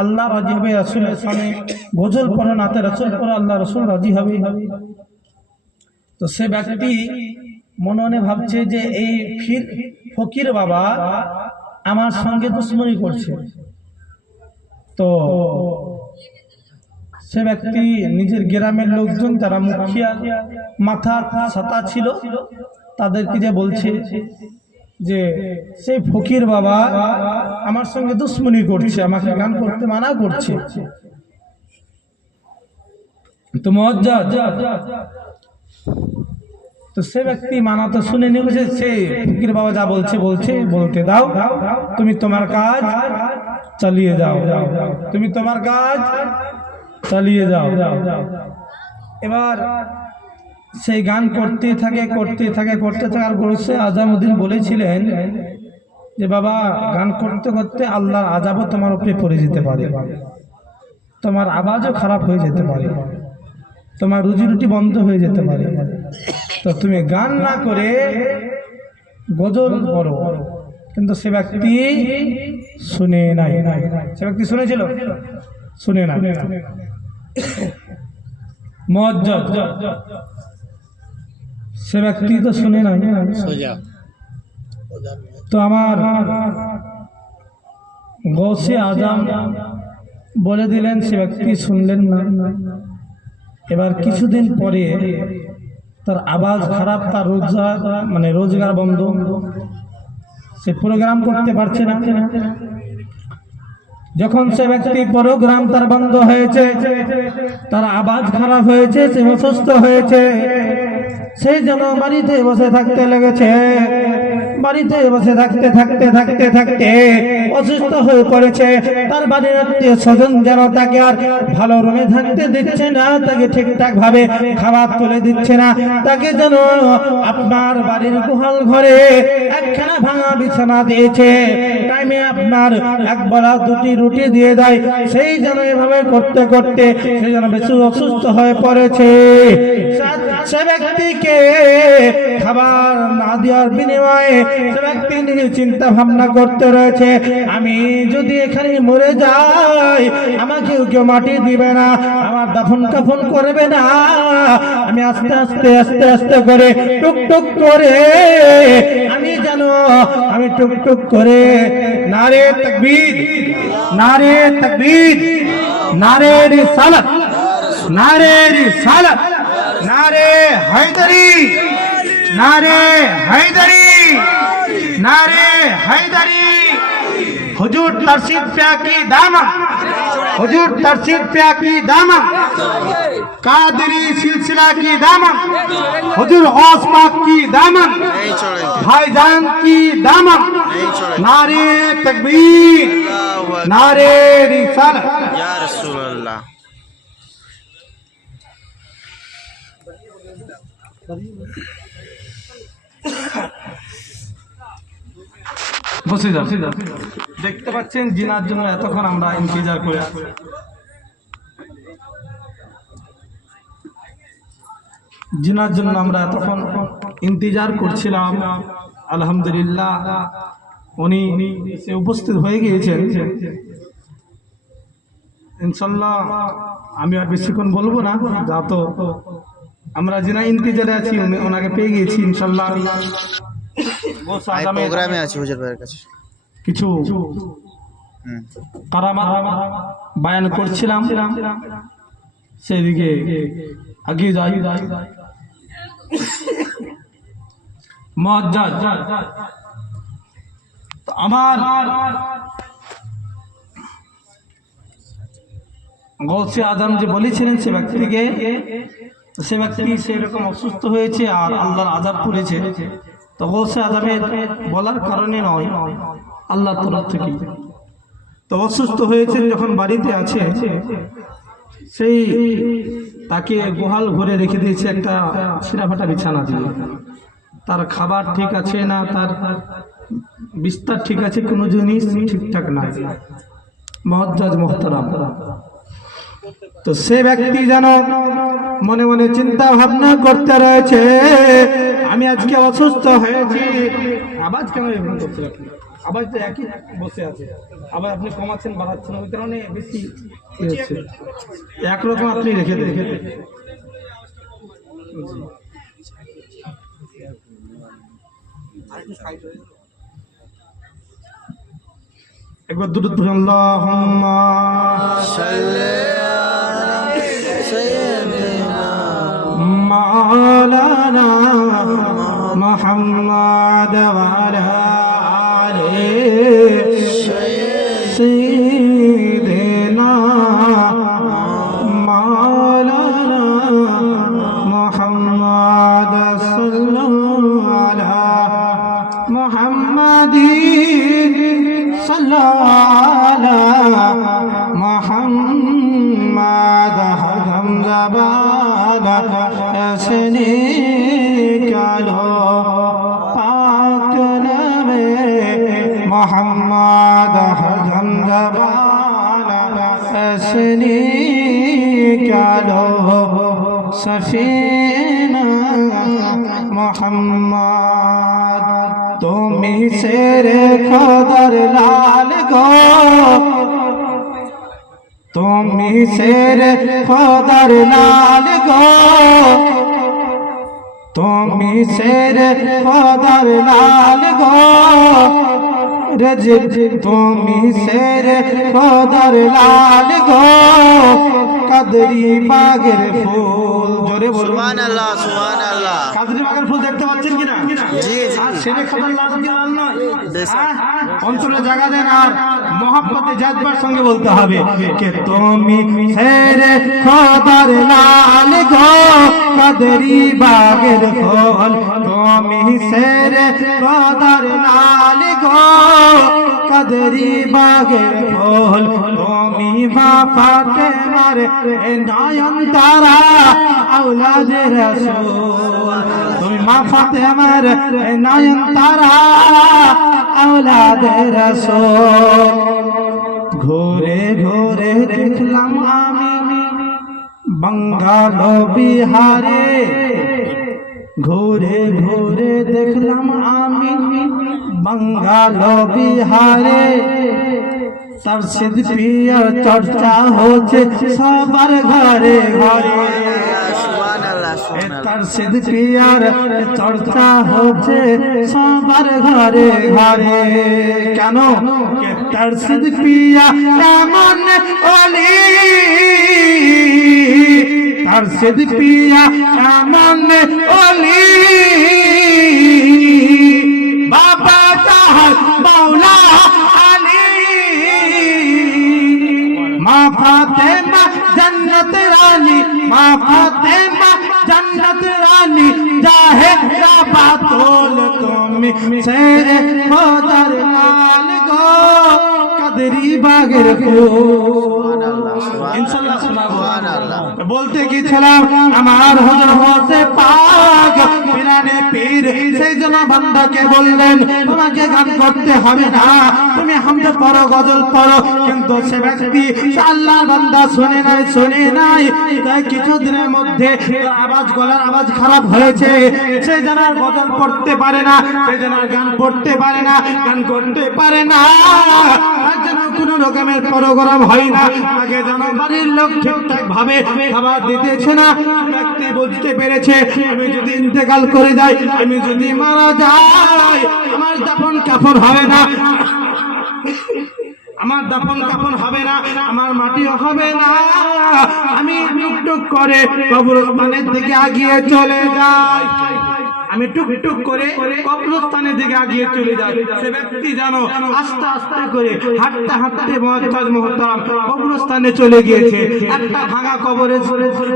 আল্লাহ রাজি হবে। রাসূলের সামনে গজল পড়ো, নাতে রাসূল পড়ো, আল্লাহ রাসূল রাজি হবে। তো সে ব্যক্তি মনে মনে ভাবছে যে এই ফকির বাবা আমার সঙ্গে দুশ্মনী করছে। তো সে ব্যক্তি নিজের গ্রামের লোকজন যারা মুখিয়া মাথা ছাতা ছিল তাদেরকে যে বলছে যে সেই ফকির বাবা আমার সঙ্গে দুশ্মনী করছে, আমাকে গান করতে মানা করছে। তো মুআজ্জাজ, তো সে ব্যক্তি মানা তো শুনে নিয়েছে, সে ফকির বাবা যা বলছে বলতে দাও, তুমি তোমার কাজ চালিয়ে যাও, তুমি তোমার কাজ চালিয়ে যাও। এবার সেই গান করতে থাকে আর গৌসে আজমউদ্দিন বলেছিলেন যে বাবা গান করতে করতে আল্লাহর আযাবও তোমার উপরে পড়ে যেতে পারে, তোমার আওয়াজও খারাপ হয়ে যেতে পারে, তোমার রুজি রুটি বন্ধ হয়ে যেতে পারে। তো তুমি গান না করে গজল পড়ো। কিন্তু সে ব্যক্তি শুনে নাই। সে ব্যক্তি শুনেছিল? শুনে না। মুআজ্জাজ, সে ব্যক্তি তো শুনে নাই। তো আমার গৌসে আজম বলে দিলেন, সে ব্যক্তি শুনলেন না। এবার কিছুদিন পরে তার আওয়াজ খারাপ, তার রোজগার বন্ধ, সে প্রোগ্রাম করতে পারছে না। যখন সে ব্যক্তি প্রোগ্রাম তার বন্ধ হয়েছে, তার আওয়াজ খারাপ হয়েছে, সে অসুস্থ হয়েছে, সেই জন্য বাড়িতে বসে থাকতে লেগেছে। বাড়িতে বসে থাকতে অসুস্থ হয়ে পড়েছে। তার বাড়ির আত্মীয় স্বজন যেন তাকে আর ভালো রুমে থাকতে দিচ্ছে না, তাকে ঠিকঠাক ভাবে খাবার তুলে দিচ্ছে না, তাকে যেন আপনার বাড়ির গোহাল ঘরে একখানা ভাঙা বিছানা দিয়েছে, টাইমে আপনার এক বেলা দুটি রুটি দিয়ে দেয়। সেই যেন এভাবে করতে সে যেন বেশি অসুস্থ হয়ে পড়েছে। সে ব্যক্তিকে খাবার না দেওয়ার বিনিময়ে সে ব্যক্তি নিজে চিন্তা ভাবনা করতে রয়েছে, আমি যদি এখানে মরে যাই আমাকে কেউ মাটি দিবে না, আমার দাফন কাফন করবে না, আমি আস্তে করে টুকটুক করে আমি টুকটুক করে নারে তাকবীর, নারে তাকবীর, নারে রিসালাত, নারে রিসালাত, নারে হায়দারি, নারে হায়দারি, नारे हैदरी, हुजूर तरशीद पे की दामन, हुजूर तरशीद पे की दामन, कादरी सिलसिला की दामन, हुजूर गौस पाक की दामन, भाईजान की दामन, नारे तकबीर, नारे रिसालत या रसूल अल्लाह। বসে যাও। দেখতে পাচ্ছেন জিনার জন্য এতক্ষণ আমরা ইন্তজার করে আছি। জিনার জন্য আমরা এতক্ষণ ইন্তজার করছিলাম। আলহামদুলিল্লাহ উনি সে উপস্থিত হয়ে গিয়েছেন। ইনশাআল্লাহ আমি আর বেশিক্ষণ বলবো না, যা তো আমরা জিনা ইন্তজারে আছি, ওনাকে পেয়ে গিয়েছি ইনশাআল্লাহ। প্রোগ্রামে আছে হুজুর ভাইয়ের কাছে কিছু কারামাত বয়ান করছিলাম, সেদিকে আগে যাই। মুআজ্জাজ আমার গৌসে আজম যে বলেছিলেন সে ব্যক্তিকে, সে ব্যক্তি সেরকম অসুস্থ হয়েছে আর আল্লাহর আযাব করেছে, তো গৌসে আজমের বলার কারণে নয়, আল্লাহর তরফ থেকে। তো অসুস্থ হয়েছে যখন বাড়িতে আছে, সেই তাকে গোহাল ঘরে রেখে দিয়েছে একটা সিরাফাটা বিছানা দিয়ে। তার খাবার ঠিক আছে না, তার বিস্তার ঠিক আছে, কোনো জিনিস ঠিকঠাক না। মুআজ্জাজ মুহতারাম, তো সে ব্যক্তি যেন মনে মনে চিন্তা ভাবনা করতে রয়েছে, আমি আজকে অসুস্থ হয়েছি। আওয়াজ কেন এরকম করছে? আওয়াজ তো একই বসে আছে, আবার আপনি কমাচ্ছেন বাড়াচ্ছেন, ওই কারণে বেশি হচ্ছে। একরকম আপনি রেখে দেন। একবার দুরূদ পড়ুন, আল্লাহুম্মা সাল্লি আলা সাইয়্যিদিনা মাওলানা মুহাম্মাদ ওয়া আলা আলি সাইয়্যিদিনা মাওলানা মুহাম্মাদ সাল্লাল্লাহু আলা মুহাম্মাদিন মোহাম্মদ হরদম জবানত এসনি কালো পাক নবে মোহাম্মদ হরদম জবানত এসনি কালো সফিনা মোহাম্মদ তুমি সেরে খোদার লাল গো, তুমি সেরে খোদার লাল গো, তুমি সেরে খোদার লাল গো, রজ তুমি সেরে খোদার লাল গো, কাদরি বাগের ফুল। জোরে বলুন সুবহানাল্লাহ, সুবহানাল্লাহ। কাদরি বাগের ফুল দেখতে পাচ্ছেন কিনা? জি জি। আর সেরে খোদার লাল নয়, অন্তরে জায়গা দেন আর মহব্বতে জাজবার সঙ্গে বলতে হবে কে তুমি সেরে খোদার লাল গো, কাদরি বাগের ফুল, তুমি সেরে খোদার লাল গো, কাদরি বাগের ফুল, তুমি মা ফাতেমার নয়ন তারা আওলাদে রাসূল, তুমি মা ফাতেমার নয়ন তারা আওলাদে রাসূল। ঘুরে ঘুরে দেখলাম আমি বাঙ্গাল বিহারে, ঘুরে ঘুরে দেখলাম আমি বাঙ্গাল বিহারে, तरशीद पियर चर्चा होছে সবার ঘরে ঘরে, तरशीद पियर चर्चा होছে সবার ঘরে ঘরে। কেন? तरशीद पिया এমন ওলি, तरशीद पिया এমন ওলি, বাবা মা ফাতেমা জান্নাত রানী জাহেরা বাতুল তুমি সে খোদার লাল গো কাদরি বাগের ফুল ইনশাআল্লাহ সুবহানাল্লাহ বলতে গিয়েছিলাম আমার হযরত হোসে পাক পিরানে পীর সেই জন্য বান্দাকে বললেন তোমাকে গান করতে হবে না তুমি হামদে পড়ো গজল পড়ো কিন্তু সে ব্যক্তি আল্লাহর বান্দা শুনে নাই তাই কিছুদিনের মধ্যে গলার আওয়াজ খারাপ হয়েছে সে যেন আর গজল পড়তে পারে না সে যেন আর গান পড়তে পারে না গান করতে পারে না তার যেন কোনো রকমের প্রোগ্রাম হয় না আগে যেন বাড়ির লোক ঠিকঠাক ভাবে খাবার দিতেছে না ব্যক্তি বুঝতে পেরেছে আমি যদি ইন্তেকাল করে যাই আমি যদি মারা যাই আমার দাফন কাফন হবে না আমার দাফন কাফন হবে না আমার মাটিও হবে না আমি টুকটুক করে কবরস্থানের দিকে আগিয়ে চলে যাই আমি টুকটুক করে কবরস্থানের দিকে আগিয়ে চলে যাই সে ব্যক্তি জানো আস্তে আস্তে করে হাঁটতে হাঁটতে মুআজ্জাজ মুহতারাম কবরস্থানে চলে গিয়েছে একটা ভাঙা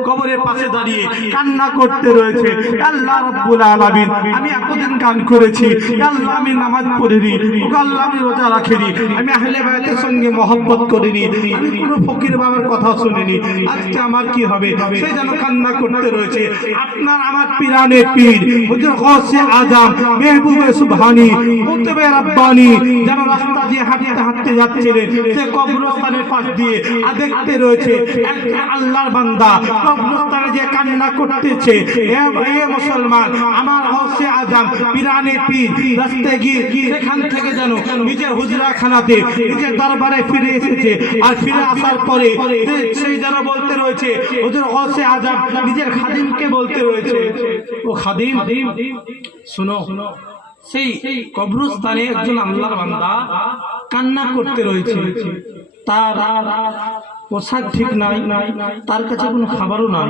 কবরের পাশে দাঁড়িয়ে কান্না করতে রয়েছে আল্লাহ রাব্বুল আলামিন আমি এতদিন গান করেছি আল্লাহ আমি নামাজ পড়িনি আল্লাহ আমি রোজা রাখিনি আমি আহলে বাইতের সঙ্গে মহব্বত করিনি আমি কোনো ফকির বাবার কথা শুনিনি আজকে আমার কি হবে সে যেন কান্না করতে রয়েছে আপনার আমার পিরানে পীর গৌসে আজম মেহবুবে সুবহানী কুতুবে রব্বানী যেন রাস্তা দিয়ে হাঁটতে হাঁটতে যাচ্ছিলেন সে কবরস্থানের পাশ দিয়ে দেখতে রয়েছে একটা আল্লাহর বান্দা কবরস্থানে যে কান্না করতেছে হে মুসলমান আমার গৌসে আজম পিরানে পীর রাস্তায় গিয়ে সেখান থেকে যেন নিজের হুজরাখানাতে নিজের দরবারে ফিরে এসেছে আর ফিরে আসার পরে সেই যেন বলতে রয়েছে হুজুর গৌসে আজম নিজের খাদিমকে বলতে রয়েছে ও খাদিম শুনো সেই কবরস্থানে একজন আল্লাহর বান্দা কান্না করতে রয়েছে তার পোশাক ঠিক নাই তার কাছে কোনো খাবারও নাই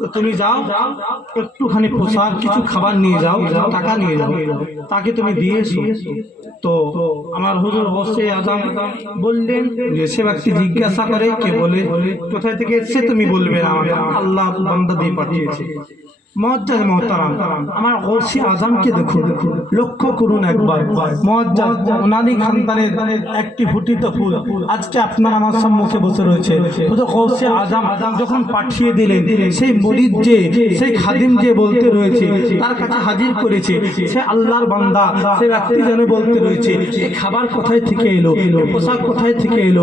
তো তুমি যাও একটুখানি পোশাক কিছু খাবার নিয়ে যাও টাকা নিয়ে যাও তাকে তুমি দিয়ে এসো তো আমার হুজুর গৌসে আজম বললেন যে সে ব্যক্তি জিজ্ঞাসা করে কে বলে কোথায় থেকে এসেছে তুমি বলবে না আমাকে আল্লাহ বান্দা দিয়ে পাঠিয়েছে মুআজ্জাজ মুহতারাম আমার গৌসে আজমকে দেখুন লক্ষ্য করুন একবার মুআজ্জাজ ওনারই খানদানের একটি ফুটিত ফুল আজকে আপনার আমার সম্মুখে বসে রয়েছে হুজুর গৌসে আজম যখন পাঠিয়ে দিলেন সেই মুরিদ যে সেই খাদিম যে বলতে রয়েছে তার কাছে হাজির করেছে সে আল্লাহর বান্দা সে ব্যক্তি যেন বলতে রয়েছে এই খাবার কোথায় থেকে এলো পোশাক কোথায় থেকে এলো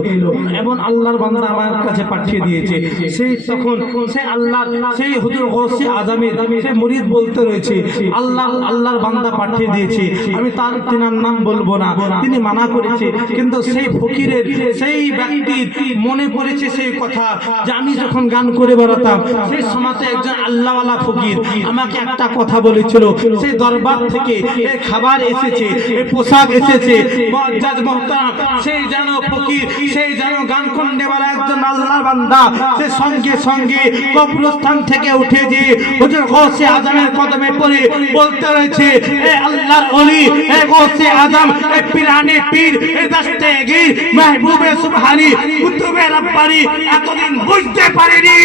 এবং আল্লাহর বান্দা আমার কাছে পাঠিয়ে দিয়েছে সেই তখন সে আল্লাহ সেই হুজুর গৌসে আজমের সে মুরিদ বলতে রয়েছে আল্লাহর বান্দা পাঠিয়ে দিয়েছে আমি তার তিনার নাম বলবো না তিনি মানা করেছে কিন্তু সেই ফকিরের সেই ব্যক্তির মনে পড়েছে সেই কথা যে আমি যখন গান করে বেড়াতাম সেই সময়তে একজন আল্লাহওয়ালা ফকির আমাকে একটা কথা বলেছিল সেই দরবার থেকে এই খাবার এসেছে এই পোশাক এসেছে মুআজ্জাজ মুহতারাম সেই যেন ফকির সেই যেন গান কন্ডেওয়ালা একজন আল্লাহর বান্দা সে সঙ্গে সঙ্গে কবরস্থান থেকে উঠে যে হুজুর গৌসে আজমের কদমে পড়ে বলতে রয়েছে এ আল্লাহর ওলি এ গৌসে আজম এ পিরানে পীর এ দস্তগীর মেহবুবে সুবহানী কুতুবে রব্বানী এতদিন বুঝতে পারিনি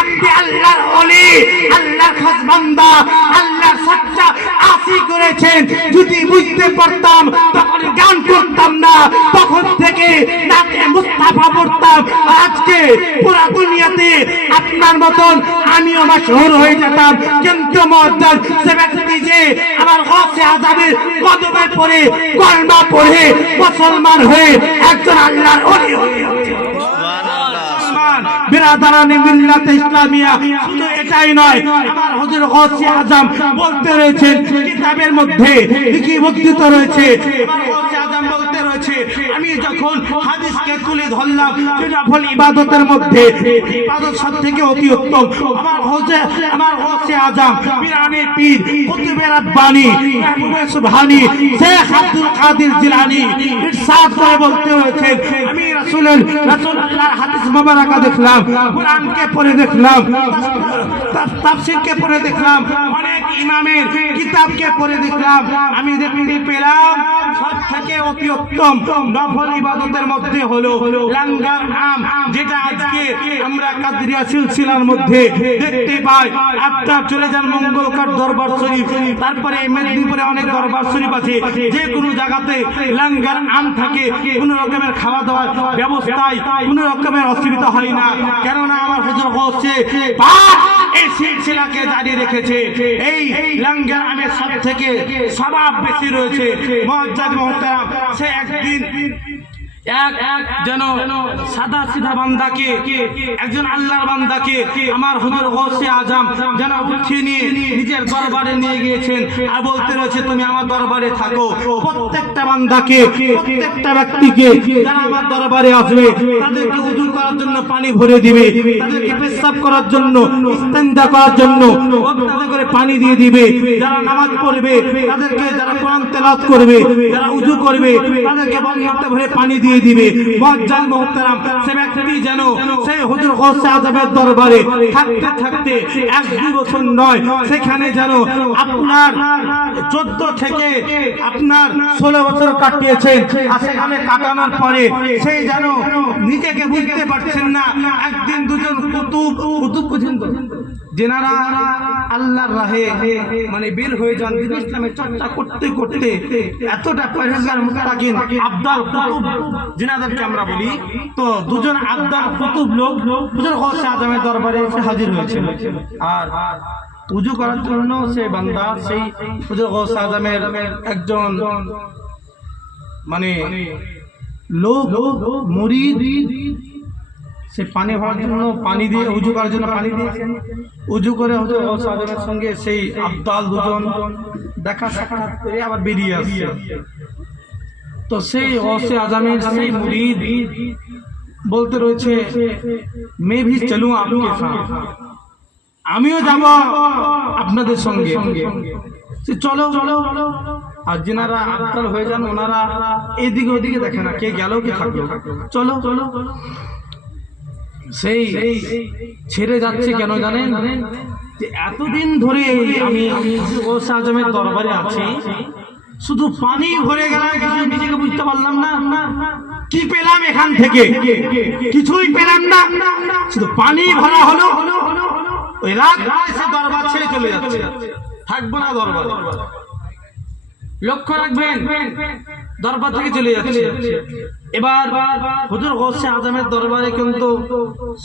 আপনি আল্লাহর ওলি আল্লাহর খাস বান্দা আল্লাহর সচ্চা আসি করেছেন যদি বুঝতে পারতাম তখন গান করতাম না তখন থেকে নাতে মুস্তাফা পড়তাম আজকে পুরো দুনিয়াতে আপনার মতন আমিও মাশহুর হয়ে যেতাম কিন্তু মুআজ্জাজ সে ব্যক্তি যে আমার গৌসে আজমের কদমে পড়ে কলমা পড়ে মুসলমান হয়ে একজন আল্লাহর ওলি হয়ে বিরাদারানে মিল্লাত ইসলামিয়া শুধু এটাই নয় আমার হুজুর গৌসে আজম বলতে রয়েছেন কিতাবের মধ্যে লিপিবদ্ধ রয়েছে আমার গৌসে আজম বলতে রয়েছে আমি যখন হাদিসকে তুলে ধরলাম যেটা ফল ইবাদতের মধ্যে ইবাদত সবথেকে অতি উত্তম আমার গৌসে আজম পিরানে পীর কুতুবে রব্বানী মেহবুবে সুবহানী শেখ আব্দুল কাদের জিলানী ইরশাদ করে বলতে রয়েছে আমি রাসূলুল্লাহর হাদিস মুবারাকা দেখলাম কুরআনকে পড়ে দেখলাম তাফসীরকে পড়ে দেখলাম অনেক ইমামের কিতাবকে পড়ে দেখলাম আমি দেখতে পেলাম সব থেকে অতি উত্তম নফল ইবাদতের মধ্যে হলো লাঙ্গার আম, যেটা আজকে আমরা কাদরিয়া সিলসিলার মধ্যে দেখতে পাই। আপনার চলে যান মঙ্গলকার দরবার শরীফ, তারপরে মেদিনীপুরে অনেক দরবার শরীফ আছে, যে কোনো জায়গাতে লাঙ্গার আম থাকে। কোনো রকমের খাওয়া দাওয়ার ব্যবস্থায় কোনো রকমের অসুবিধা হয় না, কেননা আমার হুজুর হচ্ছে এই সিলসিলাকে জারি রেখেছে। এই লাঙ্গার আমের সব থেকে সওয়াব বেশি রয়েছে। মুআজ্জাজ মুহতারাম, সে একদিন এক যেন সাদা সিধা বান্দাকে, একজন আল্লাহর বান্দাকে আমার হুজুর গৌসে আজম যেন উঠিয়ে নিয়ে নিজের দরবারে নিয়ে গিয়েছেন আর বলতে রয়েছে, তুমি আমার দরবারে থাকো। প্রত্যেকটা বান্দাকে, প্রত্যেকটা ব্যক্তিকে যারা আমার দরবারে আসবে তাদেরকে ওযু করার জন্য পানি ভরে দিবে, তাদেরকে পেশাব করার জন্য, ইস্তেঞ্জা করার জন্য তাদের করে পানি দিয়ে দিবে। যারা নামাজ পড়বে তাদেরকে, যারা কোরআন তেলাওয়াত করবে, যারা ওযু করবে তাদেরকে বন্ধ ভরে পানি দিয়ে দিবে। মুআজ্জাজ মুহতারাম, সে ব্যক্তি যেন সেই হুজুর গৌসে আজমের দরবারে থাকতে থাকতে 1-2 বছর নয়, সেখানে যেন আপনার 14 থেকে আপনার 16 বছর কাটিয়েছেন। আর সেখানে কাটানোর পরে সেই যেন নিজেকে বুঝতে পারছেন না। একদিন দুজন কুতুব পর্যন্ত যেনারা আল্লাহর রাহে মানে বের হয়ে যান, দিন ইসলামের চর্চা করতে করতে এতটা পরহেজগার মুত্তাকিন আবদাল কুতুব যিনাদেরকে আমরা বলি, তো দুজন আবদাল কুতুব লোক হুজুর গৌসে আজমের দরবারে এসে হাজির হয়েছিল। আর ওযু করার জন্য সে বান্দা সেই হুজুর গৌসে আজমের একজন মানে লোক মুরিদ, সে পানি ভরার জন্য পানি দিয়ে, ওযু করার জন্য পানি দিয়েছেন। ওযু করে হুজুর গৌসে আজমের সঙ্গে সেই আবদাল দুজন দেখা সাক্ষাৎ করে আবার বেরিয়ে আসছে। তো সেই গৌসে আজমের সেই মুরিদ বলতে রয়েছে, मैं भी चलूं आपके साथ, আমিও যাব আপনাদের সঙ্গে। চলো চলো। আর যিনারা আবদাল হয়ে যান ওনারা এদিকে ওদিকে দেখে না, কে গেল কে থাকলো, চলো চলো। সেই ছেড়ে যাচ্ছে কেন জানেন? যে এতদিন ধরে আমি গৌসে আজমের দরবারে আছি, শুধু পানি ভরে গেলাম, কিছু নিজেকে বুঝতে পারলাম না কি পেলাম এখান থেকে, কিছুই পেলাম না, শুধু পানি ভরা হলো। ওই রাত সে দরবার ছেড়ে চলে যাচ্ছে, থাকবো না দরবারে। লক্ষ্য রাখবেন, দরবার থেকে চলে যাচ্ছে। এবার হুজুর গৌসে আজমের দরবারে কিন্তু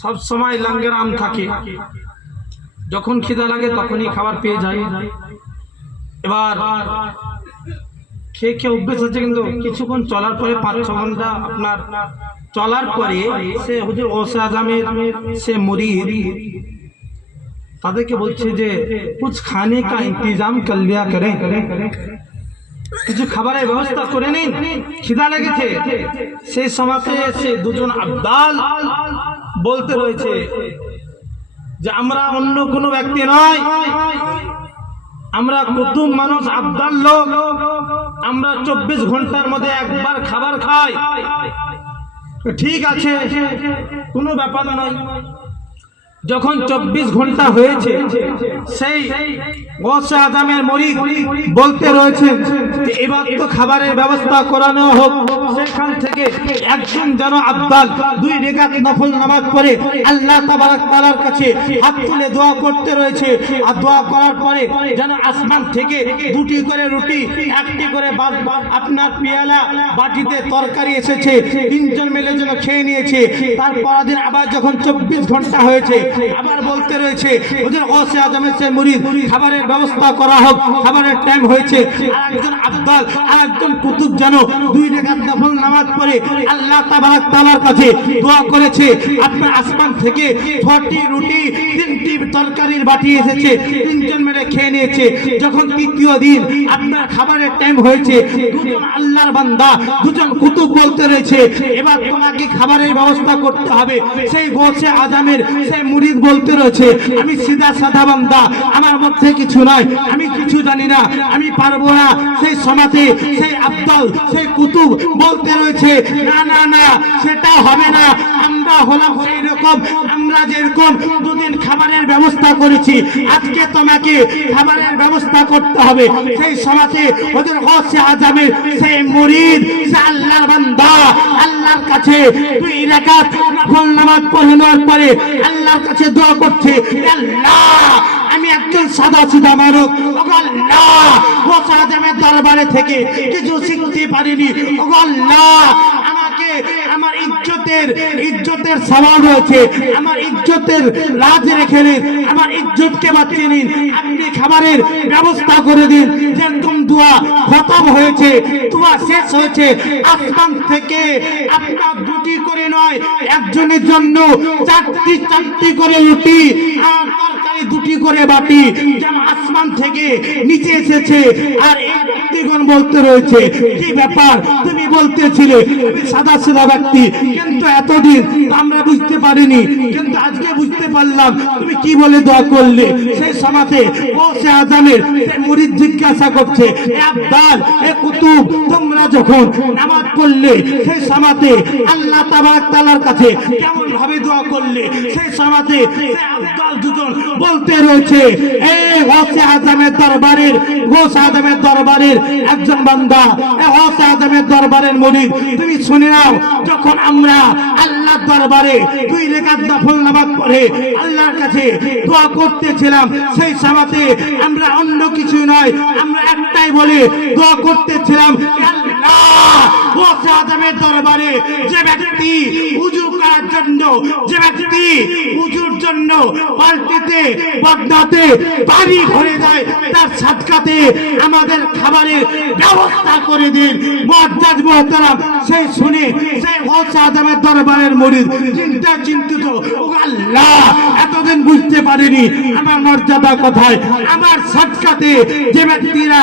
সব সময় লাঙ্গের আম থাকে, যখন খিদা লাগে তখনই খাবার পেয়ে যায়। এবার খেয়ে খেয়ে অভ্যেস হচ্ছে, কিন্তু কিছুক্ষণ চলার পরে 5-6 ঘন্টা আপনার চলার পরে সে হুজুর গৌসে আজমের সে মুরিদ তাদেরকে বলছে যে কুছ খানে কা ইন্তজাম কর লিয়া করে, কিছু খাবারের ব্যবস্থা করে নিন, খিদা লেগেছে। সেই সময়তে সে দুজন আবদাল বলতে রয়েছে যে আমরা অন্য কোনো ব্যক্তি নয়, আমরা কুতুব মানুষ, আবদাল লোক, আমরা 24 ঘন্টার মধ্যে একবার খাবার খাই। ঠিক আছে, কোনো ব্যাপার নয়। যখন 24 ঘন্টা হয়েছে, সেই গৌসে আজমের মুরিদ বলতে রয়েছে যে এবার তো খাবারের ব্যবস্থা করানো হোক। সেখান থেকে একজন যেন আবদাল 2 রাকাত নফল নামাজ পড়ে আল্লাহ তাবারক তাআলার কাছে হাত তুলে দোয়া করতে রয়েছে। আর দোয়া করার পরে যেন আসমান থেকে 2টি করে রুটি, 1টি করে আপনার পেয়ালা বাটিতে তরকারি এসেছে, 3জন মিলে যেন খেয়ে নিয়েছে। তারপর দিন আবার যখন 24 ঘন্টা হয়েছে, আবার বলতে রয়েছে হুজুর গৌসে আজমের সে মুরিদ খাবারের ব্যবস্থা করা হোক, খাবারের টাইম হয়েছে। আর একজন আবদাল, আর একজন কুতুব যেন 2 রাকাত নফল নামাজ পড়ে আল্লাহ তাবারক তাআলার কাছে দোয়া করেছে। আপনার আসমান থেকে 6টি রুটি, 3টি তরকারির বাটি এসেছে, 3জন মিলে খেয়ে নিয়েছে। যখন 3য় দিন আপনার খাবারের টাইম হয়েছে, 2জন আল্লাহর বান্দা, 2জন কুতুব বলতে রয়েছে এবার তোমাকে খাবারের ব্যবস্থা করতে হবে। সেই গৌসে আজমের সেই মুরিদ মুরিদ বলতে রয়েছে আমি সিধা সাদা বান্দা, আমার মধ্যে কিছু নাই, আমি কিছু জানি না, আমি পারবো না, সেই সমাতে সেই আব্দাল সেই কুতুব বলতে রয়েছে না না না, সেটা হবে না। আমরা হলাম সেই রকম, আমরা যেরকম দুদিন খাবারের ব্যবস্থা করেছি, আজকে তোমাকে খাবারের ব্যবস্থা করতে হবে। সেই সমাতে হযরত গৌসে আজমের সেই মুরিদ, সে আল্লাহর বান্দা, আল্লাহর কাছে 2 রাকাত নফল নামাজ পড়ে নেওয়ার পরে আল্লাহর কাছে দোয়া করছে, আল্লাহ আমি একজন সাদা সিধা মানুষ, ওগো আল্লাহ গৌসে আজমের দরবারে থেকে কিছু শিখতে পারিনি, ওগো আল্লাহ আমাকে আমার ইজ্জতের সওয়াল রয়েছে, আমার ইজ্জতের লাজ রেখে নিন, আমার ইজ্জতকে বাঁচিয়ে নিন, আপনি খাবারের ব্যবস্থা করে দিন। যেরকম দোয়া খতম হয়েছে, দোয়া শেষ হয়েছে, আসমান থেকে আপনার 2টি করে নয়, একজনের জন্য 4টি করে রুটি আর তরকারি 2টি করে বাটি যেন আসমান থেকে নিচে এসেছে। আর এই ব্যক্তিগণ বলতে রয়েছে কি ব্যাপার, তুমি বলতেছিলে আমি সাদা সিধা ব্যক্তি, কিন্তু এতদিন আমরা বুঝতে পারিনি, কিন্তু আজকে বুঝতে পারলাম তুমি কি বলে দোয়া করলে। সেই সমাতে গৌসে আজমের মুরিদ জিজ্ঞাসা করছে, এ আব্দাল এ কুতুব তোমরা যখন নামাজ পড়লে সেই সমাতে আল্লাহ তাবারক তাআলার কাছে কেমন ভাবে দোয়া করলে। সেই সমাতে সেই আব্দাল দুজন বলতে রয়েছে, এই গৌসে আজমের দরবারের একজন বান্দা, এই গৌসে আজমের দরবারের মুরিদ, তুমি শুনে নাও, যখন আমরা আল্লাহর দরবারে 2 রাকাত নফল নামাজ পড়ে আল্লাহর কাছে দোয়া করতেছিলাম, সেই সমাতে আমরা অন্য কিছু নয়, আমরা একটাই বলে দোয়া করতেছিলাম, আল্লাহ গৌসে আজমের দরবারে যে ব্যক্তি ওযু করার জন্য, যে ব্যক্তি ওযুর জন্য বালতিতে বদনাতে পানি ভরে যায়, তার সাদকাতে আমাদের খাবারের ব্যবস্থা করে দিন। মুআজ্জাজ মুহতারাম, সেই শুনে সেই গৌসে আজমের দরবারের মুরিদ চিন্তিত, ও আল্লাহ এতদিন বুঝতে পারিনি আমার মর্যাদা কোথায়, আমার সাদকাতে যে ব্যক্তিরা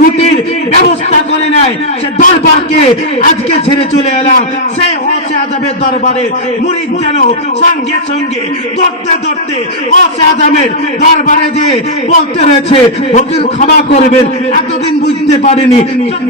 রুটির ব্যবস্থা করে নেয় সে দরবারকে আজকে ছেড়ে চলে এলাম। সেই গৌসে আজমের দরবারে মুরিদ যেন সঙ্গে সঙ্গে দৌড়তে গৌসে আজমের দরবারে যে বলতে রয়েছে, হুজুর ক্ষমা করবেন, এতদিন বুঝতে পারিনি,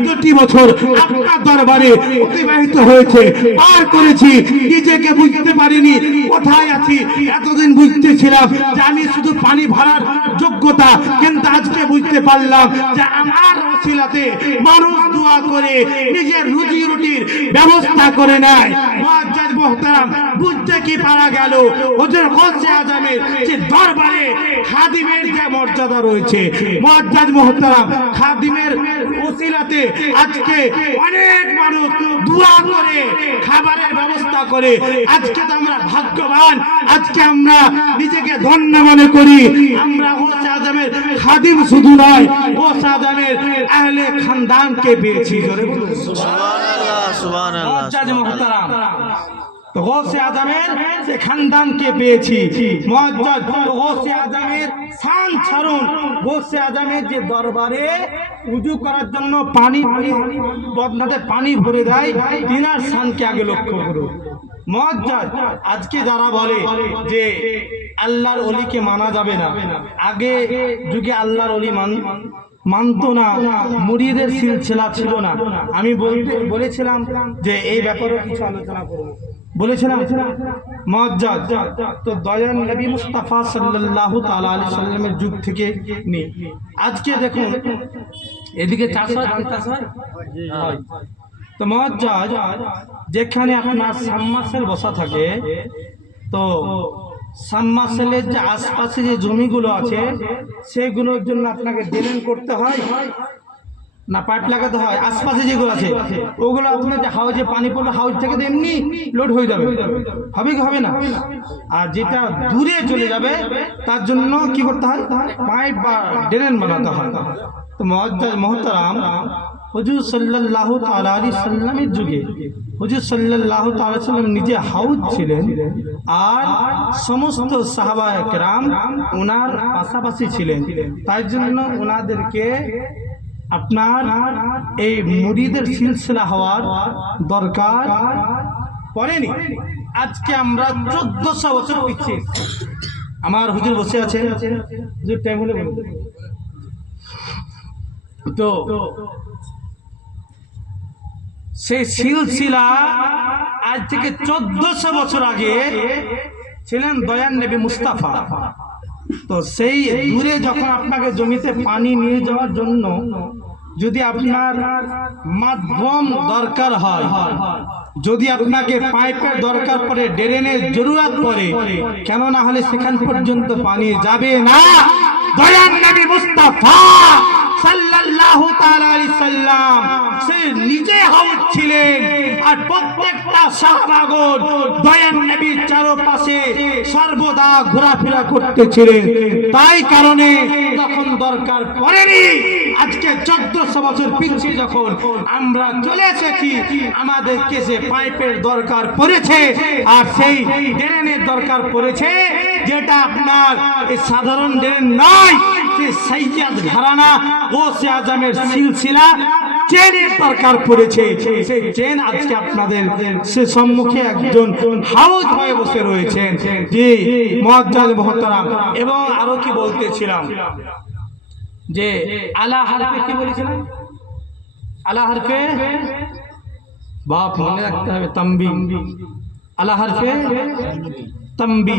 14টি বছর আপনার দরবারে অতিবাহিত হয়েছে, পার করেছি, নিজেকে বুঝতে পারিনি কোথায় আছি। এতদিন বুঝতেছিলাম যে আমি শুধু পানি ভরার যোগ্যতা, কিন্তু আজকে বুঝতে পারলাম যে আমার ওসিলাতে মানুষ দোয়া করে নিজের রুজি রুটির ব্যবস্থা করে নেয়। মুআজ্জাজ মুহতারাম, বুঝতে কি পারা গেল, হুজুর গৌসে আজমের যে দরবারে খাদিমের যে মর্যাদা রয়েছে। মুআজ্জাজ মুহতারাম, খাদিমের ওসিলাতে আজকে অনেক মানুষ দোয়া করে খাবারের ব্যবস্থা করে। আজকে তো আমরা ভাগ্যবান, আজকে আমরা নিজেকে ধন্য মনে করি, আমরা গৌসে আজমের খাদিম শুধু নয়, গৌসে আজমের আহলে খানদানকে পেয়েছি। জোরে বলুন সুবহানাল্লাহ, সুবহানাল্লাহ। মুআজ্জাজ মুহতারাম, তো গৌসে আজমের সে খানদানকে পেয়েছি। মুআজ্জাজ গৌসে আজমের শান ছাড়ুন, গৌসে আজমের যে দরবারে উযু করার জন্য পানি বদনাতে পানি ভরে দেয়, তিনার শানকে আগে লক্ষ্য করুন। মুআজ্জাজ, আজকে যারা বলে যে আল্লাহর ওলিকে মানা যাবে না, আগে যুগে আল্লাহর ওলি মানতো না, মুরিদের সিলসিলা ছিল না, আমি বলেছিলাম যে এই ব্যাপারে কিছু আলোচনা করব, বলেছিলাম মুআজ্জাজ। তো দয়াল নবী মুস্তাফা সাল্লাল্লাহু তাআলা আলাইহি সাল্লামের যুগ থেকে নেই। আজকে দেখুন এদিকে চাষ হয়, তো মুআজ্জাজ যেখানে আপনার সাবমার্সেল বসা থাকে, তো সাবমার্সেলের যে আশপাশে যে জমিগুলো আছে সেগুলোর জন্য আপনাকে ড্রেন করতে হয় না পাইপ লাগাতে হয়। আশপাশে যেগুলো আছে ওগুলো আপনার যে হাউজে পানি পড়লে হাউজ থেকে তো এমনি লোড হয়ে যাবে, হবে কি হবে না? আর যেটা দূরে চলে যাবে তার জন্য কি করতে হয়, পাইপ বা ড্রেন বানাতে হয়। তো মুআজ্জাজ মুহতারাম, হুজুর সাল্লাল্লাহু তাআলা আলাইহি সাল্লামের যুগে হুজুর সাল্লাল্লাহু তাআলা সাল্লাম নিজে হাউজ ছিলেন, আর সমস্ত সাহাবায়ে কেরাম ওনার পাশাপাশি ছিলেন। তাই জন্য ওনাদেরকে আপনার এই মুরিদের সিলসিলা হওয়ার দরকার পড়েনি। আজকে আমরা 1400 বছর পিছিয়ে। আমার হুজুর বসে আছে, যে টাইম হলে বলুন। তো সেই সিলসিলা আজ থেকে 1400 বছর আগে ছিলেন দয়ার নবী মুস্তাফা। তো সেই দূরে যখন আপনাকে জমিতে পানি নিয়ে যাওয়ার জন্য যদি আপনার মাধ্যম দরকার হয়, যদি আপনাকে পাইপের দরকার পড়ে, ড্রেনের জরুরত পড়ে, কেন না হলে সেখান পর্যন্ত পানি যাবে না। দয়ার নবী মুস্তাফা সাল্লাল্লাহু তাআলা আলাইহি সাল্লাম সে নিজে হাউজ ছিলেন, আর প্রত্যেকটা সাহাবাগণ দয়ার নবীর চারপাশে সর্বদা ঘোরাফেরা করতেছিলেন। তাই কারণে তখন দরকার পড়েনি। আজকে 1400 বছর পিছিয়ে যখন আমরা চলে এসেছি, আমাদেরকে সে পাইপের দরকার পড়েছে, আর সেই ড্রেনের দরকার পড়েছে, যেটা আপনার এই সাধারণ ড্রেন নয়, সে সাইয়্যিদ ঘরানা গৌসে আজমের সিলসিলা চেনের দরকার পড়েছে। সেই চেন আজকে আপনাদের সে সম্মুখে একজন হাউজ হয়ে বসে রয়েছেন। জি মুআজ্জাজ মুহতারাম। এবং আরো কি বলতেছিলাম, যে আলা হারফে কি বলেছিলাম, আলা হারফে বাপ মনে রাখতে হবে, তাম্বি, আলা হারফে তাম্বি,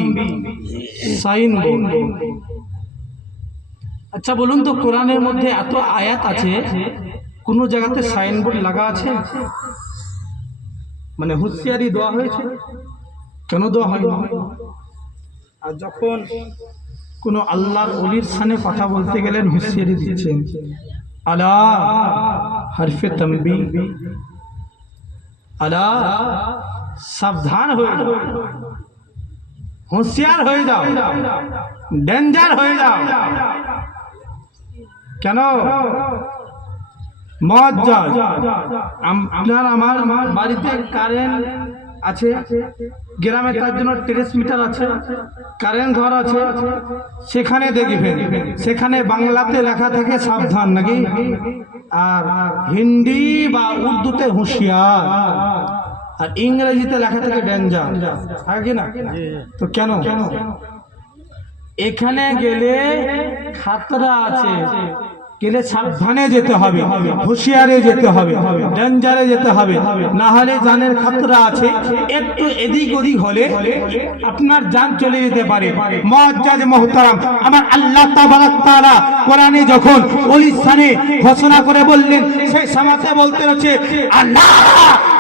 সাইন বোন। আচ্ছা বলুন তো, কোরআনের মধ্যে এত আয়াত আছে, কোন জায়গাতে সাইনবোর্ড লাগা আছে? মানে হুঁশিয়ারি দেওয়া হয়েছে? কেন দেওয়া হয় না? আর যখন কোন আল্লাহর ওলির সামনে কথা বলতে গেলেন, হুঁশিয়ারি দিচ্ছেন, আলা হরফে তানবী, আলা সাবধান হয়ে যাও, হুঁশিয়ার হয়ে যাও, ডেঞ্জার হয়ে যাও। কেন? মুআজ্জাজ, আপনার আমার বাড়িতে কারেন্ট আছে, গ্রামে তার জন্য ট্রান্সমিটার আছে, কারেন্ট ঘর আছে, সেখানে দেখবেন, সেখানে বাংলাতে লেখা থাকে সাবধান নাকি, আর হিন্দি বা উর্দুতে হুঁশিয়ার, আর ইংরেজিতে লেখা থাকে ডেঞ্জার, আগে না? তো কেন? এখানে গেলে খাতরা আছে, গেলে সাবধানে যেতে হবে, হুঁশিয়ারে যেতে হবে, ডেঞ্জারে যেতে হবে, না হলে জানের খাতরা আছে। একটু এদিক ওদিক হলে আপনার জান চলে যেতে পারে। মুআজ্জাজ মুহতারাম, আমার আল্লাহ তাবারাক তাআলা কোরআনে যখন ওলির শানে ঘোষণা করে বললেন, সেই সময়তে বলতে হচ্ছে আল্লাহ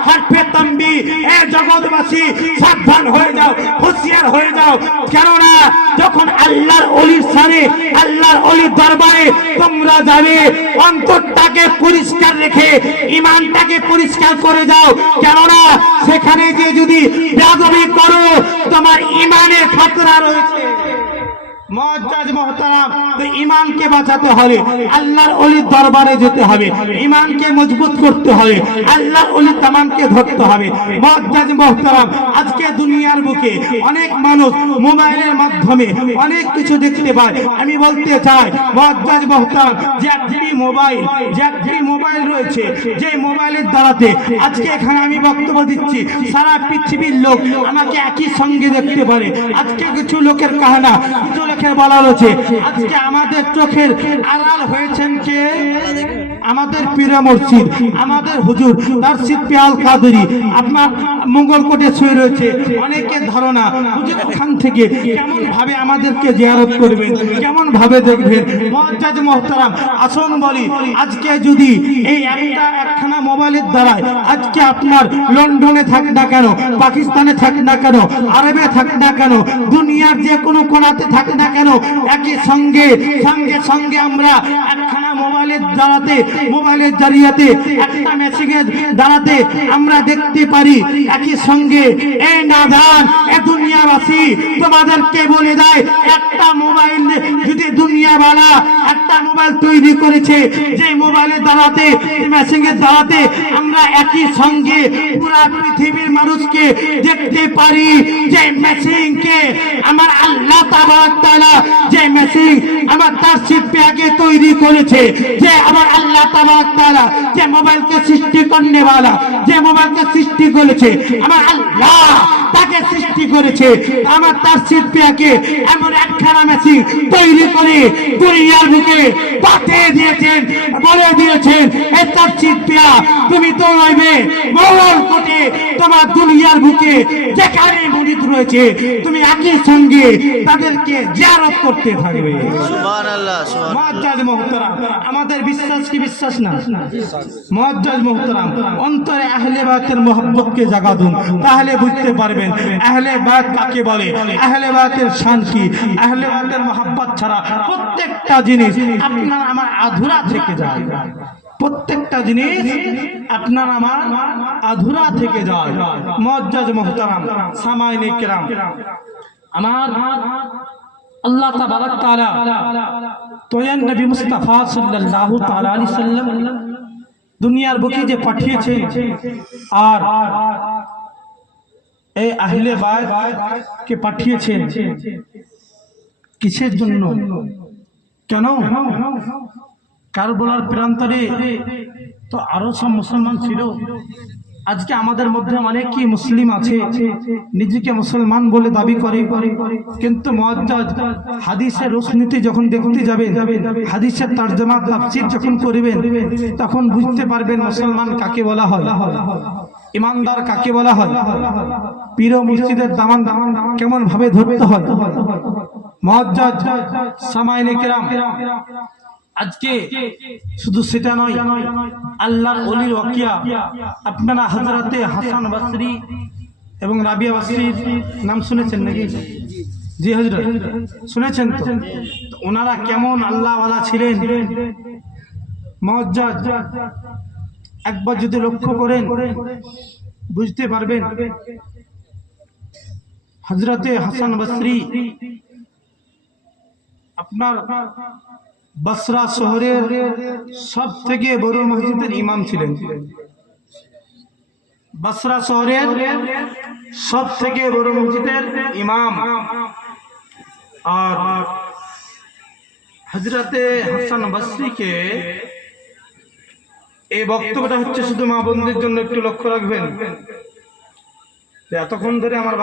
হরফে তানবী, এ জগৎবাসী সাবধান হয়ে যাও, হুঁশিয়ার হয়ে যাও। কেননা যখন আল্লাহর ওলির শানে, আল্লাহর ওলির দরবারে তোমরা যাবে, অন্তরটাকে পরিষ্কার রেখে ঈমানটাকে পরিষ্কার করে যাও। কেননা সেখানে যে যদি বেয়াদবি করো, তোমার ঈমানের খাতরা রয়েছে। মুআজ্জাজ মুহতারাম, তো ঈমানকে বাঁচাতে হলে আল্লাহর ওলির দরবারে যেতে হবে, ঈমানকে মজবুত করতে হবে, আল্লাহর ওলির দামানকে ধরতে হবে। মুআজ্জাজ মুহতারাম, আজকে দুনিয়ার বুকে অনেক মানুষ মোবাইলের মাধ্যমে অনেক কিছু দেখতে পায়। আমি বলতে চাই মুআজ্জাজ মুহতারাম, যে একটি মোবাইল রয়েছে, যে মোবাইলের দ্বারাতে আজকে এখানে আমি বক্তব্য দিচ্ছি, সারা পৃথিবীর লোক আমাকে একই সঙ্গে দেখতে পারে। আজকে কিছু লোকের কাহানা, কিছু লোকের বলা রয়েছে, আজকে আমাদের চোখের আড়াল হয়েছেন কে? আমাদের পীর মুর্শিদ, আমাদের হুজুর তারশিদ পিয়াল কাদেরী আপনার মঙ্গলকোটে শুয়ে রয়েছে। অনেকের ধারণা হুজুর খান থেকে কেমন ভাবে আমাদেরকে জিয়ারত করবেন, কেমন ভাবে দেখবেন। মুআজ্জাজ মুহতারাম, আসুন বলি, আজকে যদি এই একখানা মোবাইলের দ্বারা আজকে আপনার লন্ডনে থাক না কেন, পাকিস্তানে থাক না কেন, আরবে থাক না কেন, দুনিয়ার যে কোনো কোণাতে থাক না কেন, একই সঙ্গে আমরা একখানা মোবাইলের দ্বারাতে, মোবাইলের জারিয়াতে, একটা মেসেজের দ্বারাতে আমরা দেখতে পারি একই সঙ্গে। এই নাদান, এ দুনিয়াবাসী তোমাদেরকে বলে দেয়, একটা মোবাইল যদি দুনিয়াওয়ালা একটা মোবাইল তৈরি করেছে, যে মোবাইলের দ্বারাতে, মেসেজের দ্বারাতে আমরা একই সঙ্গে পুরা পৃথিবীর মানুষকে দেখতে পারি। যে মেসেজকে আমার আল্লাহ তাবারাক তাআলা, যে মেসেজ আমার তারশিদ পিয়াকে তৈরি করেছে, যে আমার আল্লাহ তাবারাক তাআলা যে মোবাইলকে সৃষ্টি করনে वाला, যে মোবাইলকে সৃষ্টি করেছে আমার আল্লাহ, তাকে সৃষ্টি করেছে। আমার তাসজিদ পিয়াকে এমন একখানা মেশিন তৈরি করে দুনিয়ার বুকে পাঠিয়ে দিয়েছেন, বলে দিয়েছেন এই তাসজিদ পিয়া তুমি তো রইবে মঙ্গল কোটে, তোমার দুনিয়ার বুকে যেখানে মুরিদ রয়েছে তুমি একই সঙ্গে তাদেরকে জিয়ারত করতে থাকবে। সুবহানাল্লাহ সুবহানাল্লাহ। মুআজ্জাজ মুহতারাম, আমাদের বিশ্বাস কি বিশ্বাস না? মুআজ্জাজ মুহতারাম, অন্তরে আহলে বায়তের মহব্বতকে জাগা দিন, তাহলে বুঝতে পারবেন আহলে বায়ত কাকে বলে, আহলে বায়তের শান কি। আহলে বায়তের মহব্বত ছাড়া প্রত্যেকটা জিনিস আপনার আমার আধুরা থেকে যায়, প্রত্যেকটা জিনিস আপনার আমার আধুরা থেকে যায়। মুআজ্জাজ মুহতারাম, সামাইনে কিরাম, আমার আল্লাহ তাবারাক তাআলা তোয়ান নবী মুস্তাফা সাল্লাল্লাহু তাআলা আলাইহি সাল্লাম দুনিয়ার বুকে যে পাঠিয়েছে, আর এই আহলে বায়ত কে পাঠিয়েছে কিসের জন্য? কেন? কারবালার প্রান্তরে তো আরো সব মুসলমান ছিল। আজকে আমাদের মধ্যে অনেকই মুসলিম আছে, নিজেকে মুসলমান বলে দাবি করে, কিন্তু মুআজ্জাজ হাদিসের রোশনীতে যখন দেখতে যাবেন, হাদিসের তরজমা তাফসীর যখন করবেন, তখন বুঝতে পারবেন মুসলমান কাকে বলা হয়, ইমানদার কাকে বলা হয়, পীর ও মুর্শিদের দামান কেমন ভাবে ধরতে হয়। মুআজ্জাজ সামাইনে কিরাম, আজকে শুধু সেটা নয়, আল্লাহর ওলির ওয়াকিয়া আপনারা হযরতে হাসান বসরি এবং রাবিয়া বসরির নাম শুনেছেন নাকি? জি হযরত শুনেছেন তো? ওনারা কেমন আল্লাহওয়ালা ছিলেন মুআজ্জাজ একবার যদি লক্ষ্য করেন বুঝতে পারবেন। হযরতে হাসান বসরি আপনার বসরা শহরের সব থেকে বড় মসজিদের ইমাম ছিলেন। বসরা শহরের সব থেকে বড় মসজিদের ইমাম। আর হযরতে হাসান বসরিকে এই বক্তব্যটা হচ্ছে শুধু মা বোনদের জন্য, একটু লক্ষ্য রাখবেন। এতক্ষণ ধরে আমার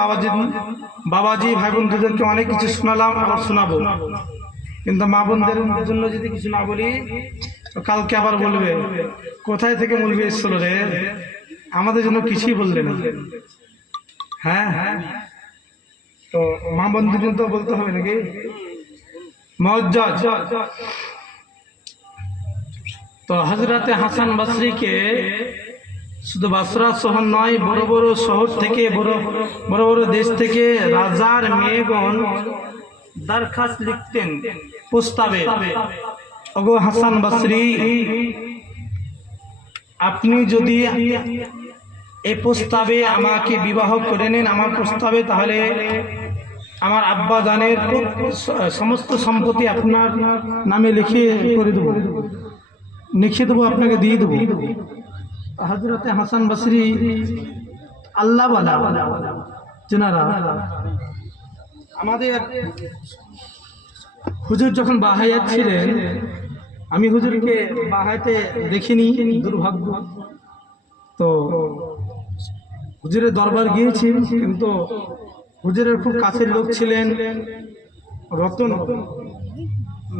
বাবাজি ভাই বোনদেরকে অনেক কিছু শোনালাম, আবার শোনাবো, কিন্তু মা বোনদের জন্য যদি কিছু না বলি তো কালকে আবার বলবে কোথায় থেকে মৌলভী এসেছিল রে, আমাদের জন্য কিছুই বললে না। হ্যাঁ হ্যাঁ, তো মা বোনদের জন্য তো বলতে হবে নাকি? মুআজ্জাজ তো হযরতে হাসান বসরিকে শুধু বসরা শহর নয়, বড় বড় শহর থেকে, বড় বড় দেশ থেকে রাজার মেয়েগণ দরখাস্ত লিখতেন প্রস্তাবে, ওগো হাসান বসরি, আপনি যদি এই প্রস্তাবে আমাকে বিবাহ করে নেন, আমার প্রস্তাবে, তাহলে আমার আব্বা জানের সমস্ত সম্পত্তি আপনার নামে লিখে করে দেবো, লিখে দেবো, আপনাকে দিয়ে দেবো। হযরতে হাসান বসরি আল্লাহ ওয়ালা যেনারা, আমাদের হুজুর যখন বাহায়াত ছিলেন, আমি হুজুরকে বাহায়াতে দেখিনি, দুর্ভাগ্য। তো হুজুরের দরবার গিয়েছি, কিন্তু হুজুরের খুব কাছের লোক ছিলেন রতন,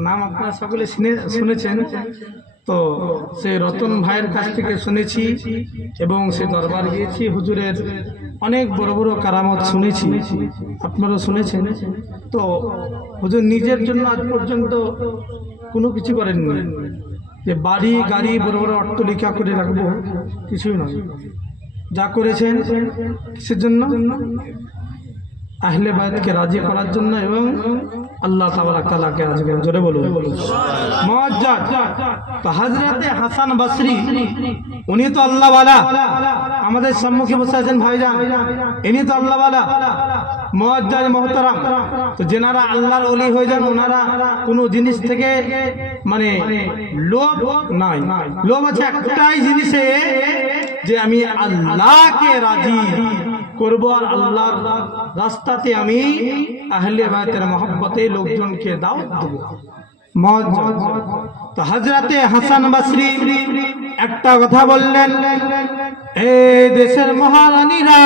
নাম আপনারা সকলে শুনেছেন। তো সেই রতন ভাইয়ের কাছ থেকে শুনেছি এবং সে দরবার গিয়েছি, হুজুরের অনেক বড় বড় কারামত শুনেছি, আপনারা শুনেছেন। তো হুজুর নিজের জন্য আজ পর্যন্ত কোনো কিছু করেননি, যে বাড়ি গাড়ি বড় বড় অট্টালিকা করে রাখবো, কিছুই নয়। যা করেছেন কিসের জন্য? আহলে বায়তকে রাজি করার জন্য এবং আল্লাহ তাআলাকে রাজি করার জন্য। বলুন মুআজ্জাজ। তো হযরতে হাসান বসরি উনি তো আল্লাহ ওয়ালা, আমাদের সম্মুখে বসে আছেন ভাইজান, ইনি তো আল্লাহ ওয়ালা মুআজ্জাজ মুহতারাম। তো যেনারা আল্লাহর ওলি হয়ে যান, ওনারা কোনো জিনিস থেকে মানে লোভ নাই, লোভ আছে একটাই জিনিসে, যে আমি আল্লাহকে রাজি করব আর আল্লাহর রাস্তাতে আমি আহলে বায়তের মহব্বতে লোকজনকে দাওয়াত দেব। তো হযরতে হাসান বসরি একটা কথা বললেন, এই দেশের মহারানীরা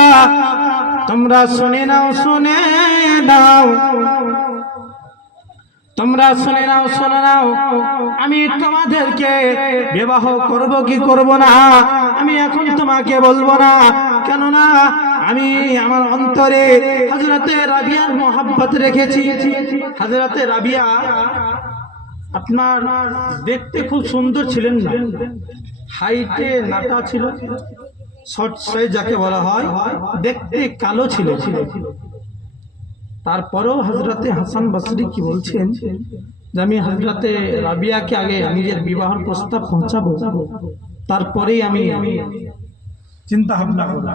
তোমরা শুনে নাও, শুনে নাও, তোমরা শুনে নাও, শুনে নাও, আমি তোমাদেরকে বিবাহ করব কি করব না আমি এখন তোমাকে বলবো না, কেননা আমি আমার অন্তরে হযরতে রাবিয়ার মোহাব্বত রেখেছি। হযরতে রাবিয়া আপনার দেখতে খুব সুন্দর ছিলেন না, হাইটে নাটা ছিল, শর্ট সাইজ যাকে বলা হয়, দেখতে কালো ছিল। তারপরেও হযরতে হাসান বসরি কি বলছেন যে আমি হযরতে রাবিয়াকে আগে নিজের বিবাহের প্রস্তাব পৌঁছাবো, তারপরেই আমি চিন্তা ভাবনা করব।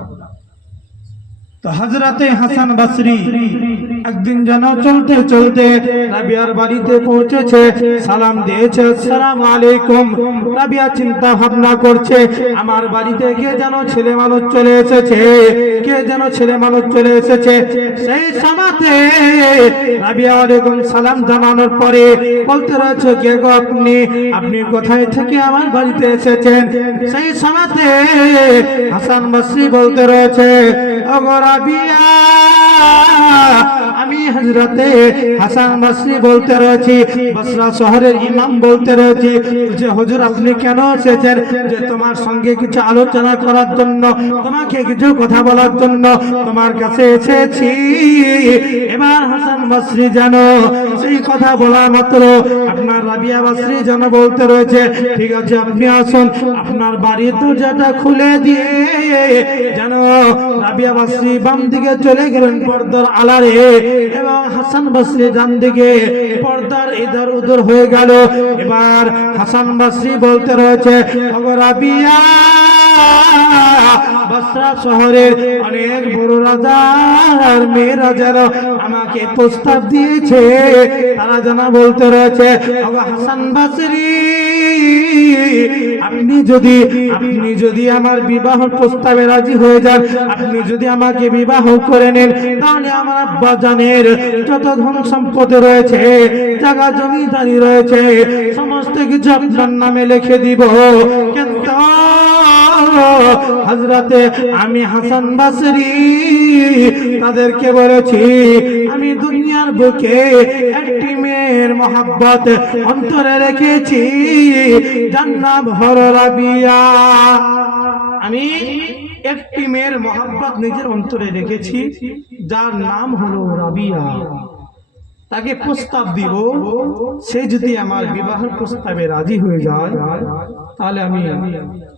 তো হযরতে হাসান বসরি একদিন যেন চলতে চলতে রাবিয়ার বাড়িতে পৌঁছেছে, সালাম দিয়েছে, আসসালামু আলাইকুম। রাবিয়া চিন্তা ভাবনা করছে আমার বাড়িতে কে যেন ছেলে মানুষ চলে এসেছে, কে যেন ছেলে মানুষ চলে এসেছে। সেই সময়তে রাবিয়া ওয়ালাইকুম সালাম জানানোর পরে বলতে রয়েছে, কে গো আপনি, আপনি কোথায় থেকে আমার বাড়িতে এসেছেন? সেই সময়তে হাসান বসরি বলতে রয়েছে, ওগো রাবিয়া, আমি হযরতে হাসান বসরি বলতে রয়েছি, বসরা শহরের ইমাম বলতে রয়েছি যে হুজুর আপনি কেন এসেছেন? যে তোমার সঙ্গে কিছু আলোচনা করার জন্য, তোমাকে কিছু কথা বলার জন্য তোমার কাছে এসেছি। এবার হাসান বসরি জানো সেই কথা বলা মাত্র আপনার রাবিয়া বসরি যেন বলতে রয়েছে, ঠিক আছে আপনি আসুন, আপনার বাড়ির দরজাটা খুলে দিয়ে যেন রাবিয়া বসরি বাম দিকে চলে গেলেন পর্দার আড়ালে, এবং হাসান বসরি ডান দিকে পর্দার ইধর উধর হয়ে গেল। এবার হাসান বসরি বলতে রয়েছে, ওগো রাবিয়া, বসরা শহরের অনেক বড় রাজার মেয়েরা যেন আমাকে প্রস্তাব দিয়েছে, তারা যেন বলতে রয়েছে, ওগো হাসান বসরি, আপনি যদি আমার বিবাহ প্রস্তাবে রাজি হয়ে যান, আপনি যদি আমাকে বিবাহ করে নেন, তাহলে আমার আব্বা জানের যত ধন সম্পদ রয়েছে, জায়গা জমিদারি রয়েছে, সমস্ত কিছু আপনার নামে লিখে দিব। কিন্তু হযরতে আমি হাসান বসরি তাদেরকে বলেছি, আমি দুনিয়ার বুকে একটি মেয়ের মহব্বত অন্তরে রেখেছি, যার নাম হলো রাবিয়া। আমি একটি মেয়ের মহব্বত নিজের অন্তরে রেখেছি, যার নাম হলো রাবিয়া। তাকে প্রস্তাব দিব, সে যদি আমার বিবাহের প্রস্তাবে রাজি হয়ে যায় তাহলে আমি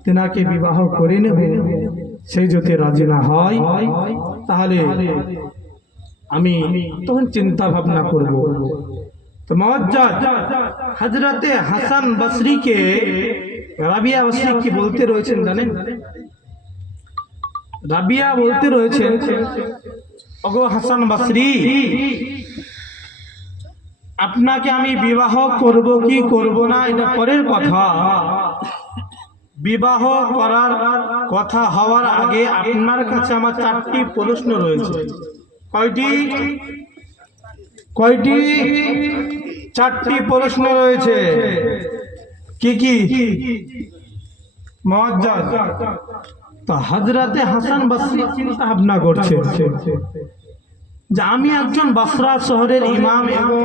তেনাকে বিবাহ করে নেব, সে যদি রাজি না হয় তাহলে আমি তখন চিন্তা ভাবনা করব। তো মুআজ্জাজ হযরতে হাসান বসরিকে রাবিয়া বসরি কি বলতে রয়েছেন জানেন? রাবিয়া বলতে রয়েছেন, ওগো হাসান বসরি, আপনাকে আমি বিবাহ করব কি করব না এটা পরের কথা, বিবাহ করার কথা হওয়ার আগে আপনার কাছে আমার চারটি প্রশ্ন রয়েছে। কয়টি? চারটি প্রশ্ন রয়েছে। কি কি? মুআজ্জাজ তো হযরতে হাসান বসরি চিন্তা ভাবনা করছে যে আমি একজন বসরা শহরের ইমাম এবং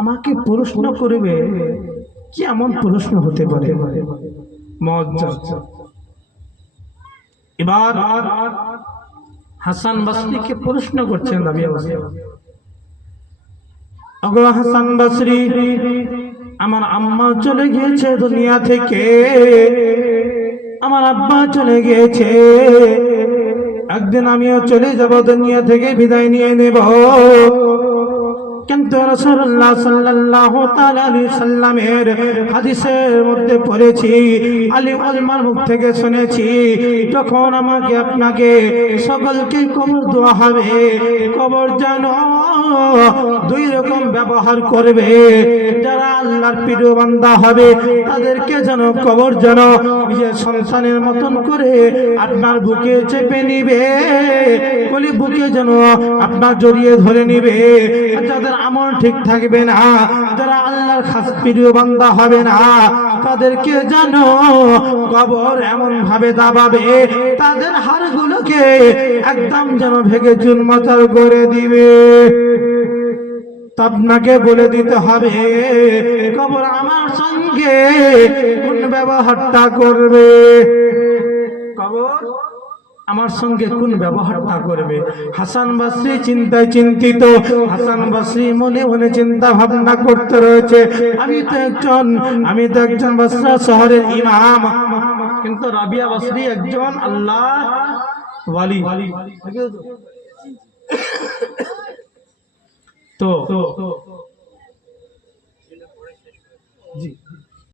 আমাকে প্রশ্ন করবে, কি এমন প্রশ্ন হতে পারে? মুআজ্জাজ এবার হাসান বসরিকে প্রশ্ন করছেন রাবিয়া বসরি, ওগো হাসান বসরি, আমার আম্মা চলে গিয়েছে দুনিয়া থেকে, আমার আব্বা চলে গিয়েছে, একদিন আমিও চলে যাব, দুনিয়া থেকে বিদায় নিয়ে নেব। কিন্তু রাসূলুল্লাহ সাল্লাল্লাহু তাআলা আলাইহি সাল্লামের হাদিসের মধ্যে পড়েছি, আলী ওলমার মুখ থেকে শুনেছি, যখন আমাকে আপনাকে সকলকে কবর দেওয়া হবে, কবর যেন দুই রকম ব্যবহার করবে। যারা আল্লাহর প্রিয় বান্দা হবে তাদেরকে যেন কবর যেন নিজের সন্তানের মতন করে আপনার বুকে চেপে নিবে, বলি বুকে যেন আপনার জড়িয়ে ধরে নিবে। যাদের আমল ঠিক থাকবে না, যারা আল্লাহর খাস প্রিয় বান্দা হবে না, তাদেরকে জানো কবর এমন ভাবে দাবাবে, তাদের হাড়গুলোকে একদম যেন ভেঙে চুরমাচার করে দিবে। আপনাকে বলে দিতে হবে কবর আমার সঙ্গে কোন ব্যবহারটা করবে, কবর আমার সঙ্গে কোন ব্যবহারটা করবে। হাসান বসরি চিন্তায় চিন্তিত, হাসান বসরি মনে মনে চিন্তা ভাবনা করতে রয়েছে, আমি তো একজন বসরা শহরের ইমাম, কিন্তু রাবিয়া বসরি একজন আল্লাহ ওয়ালি। তো জি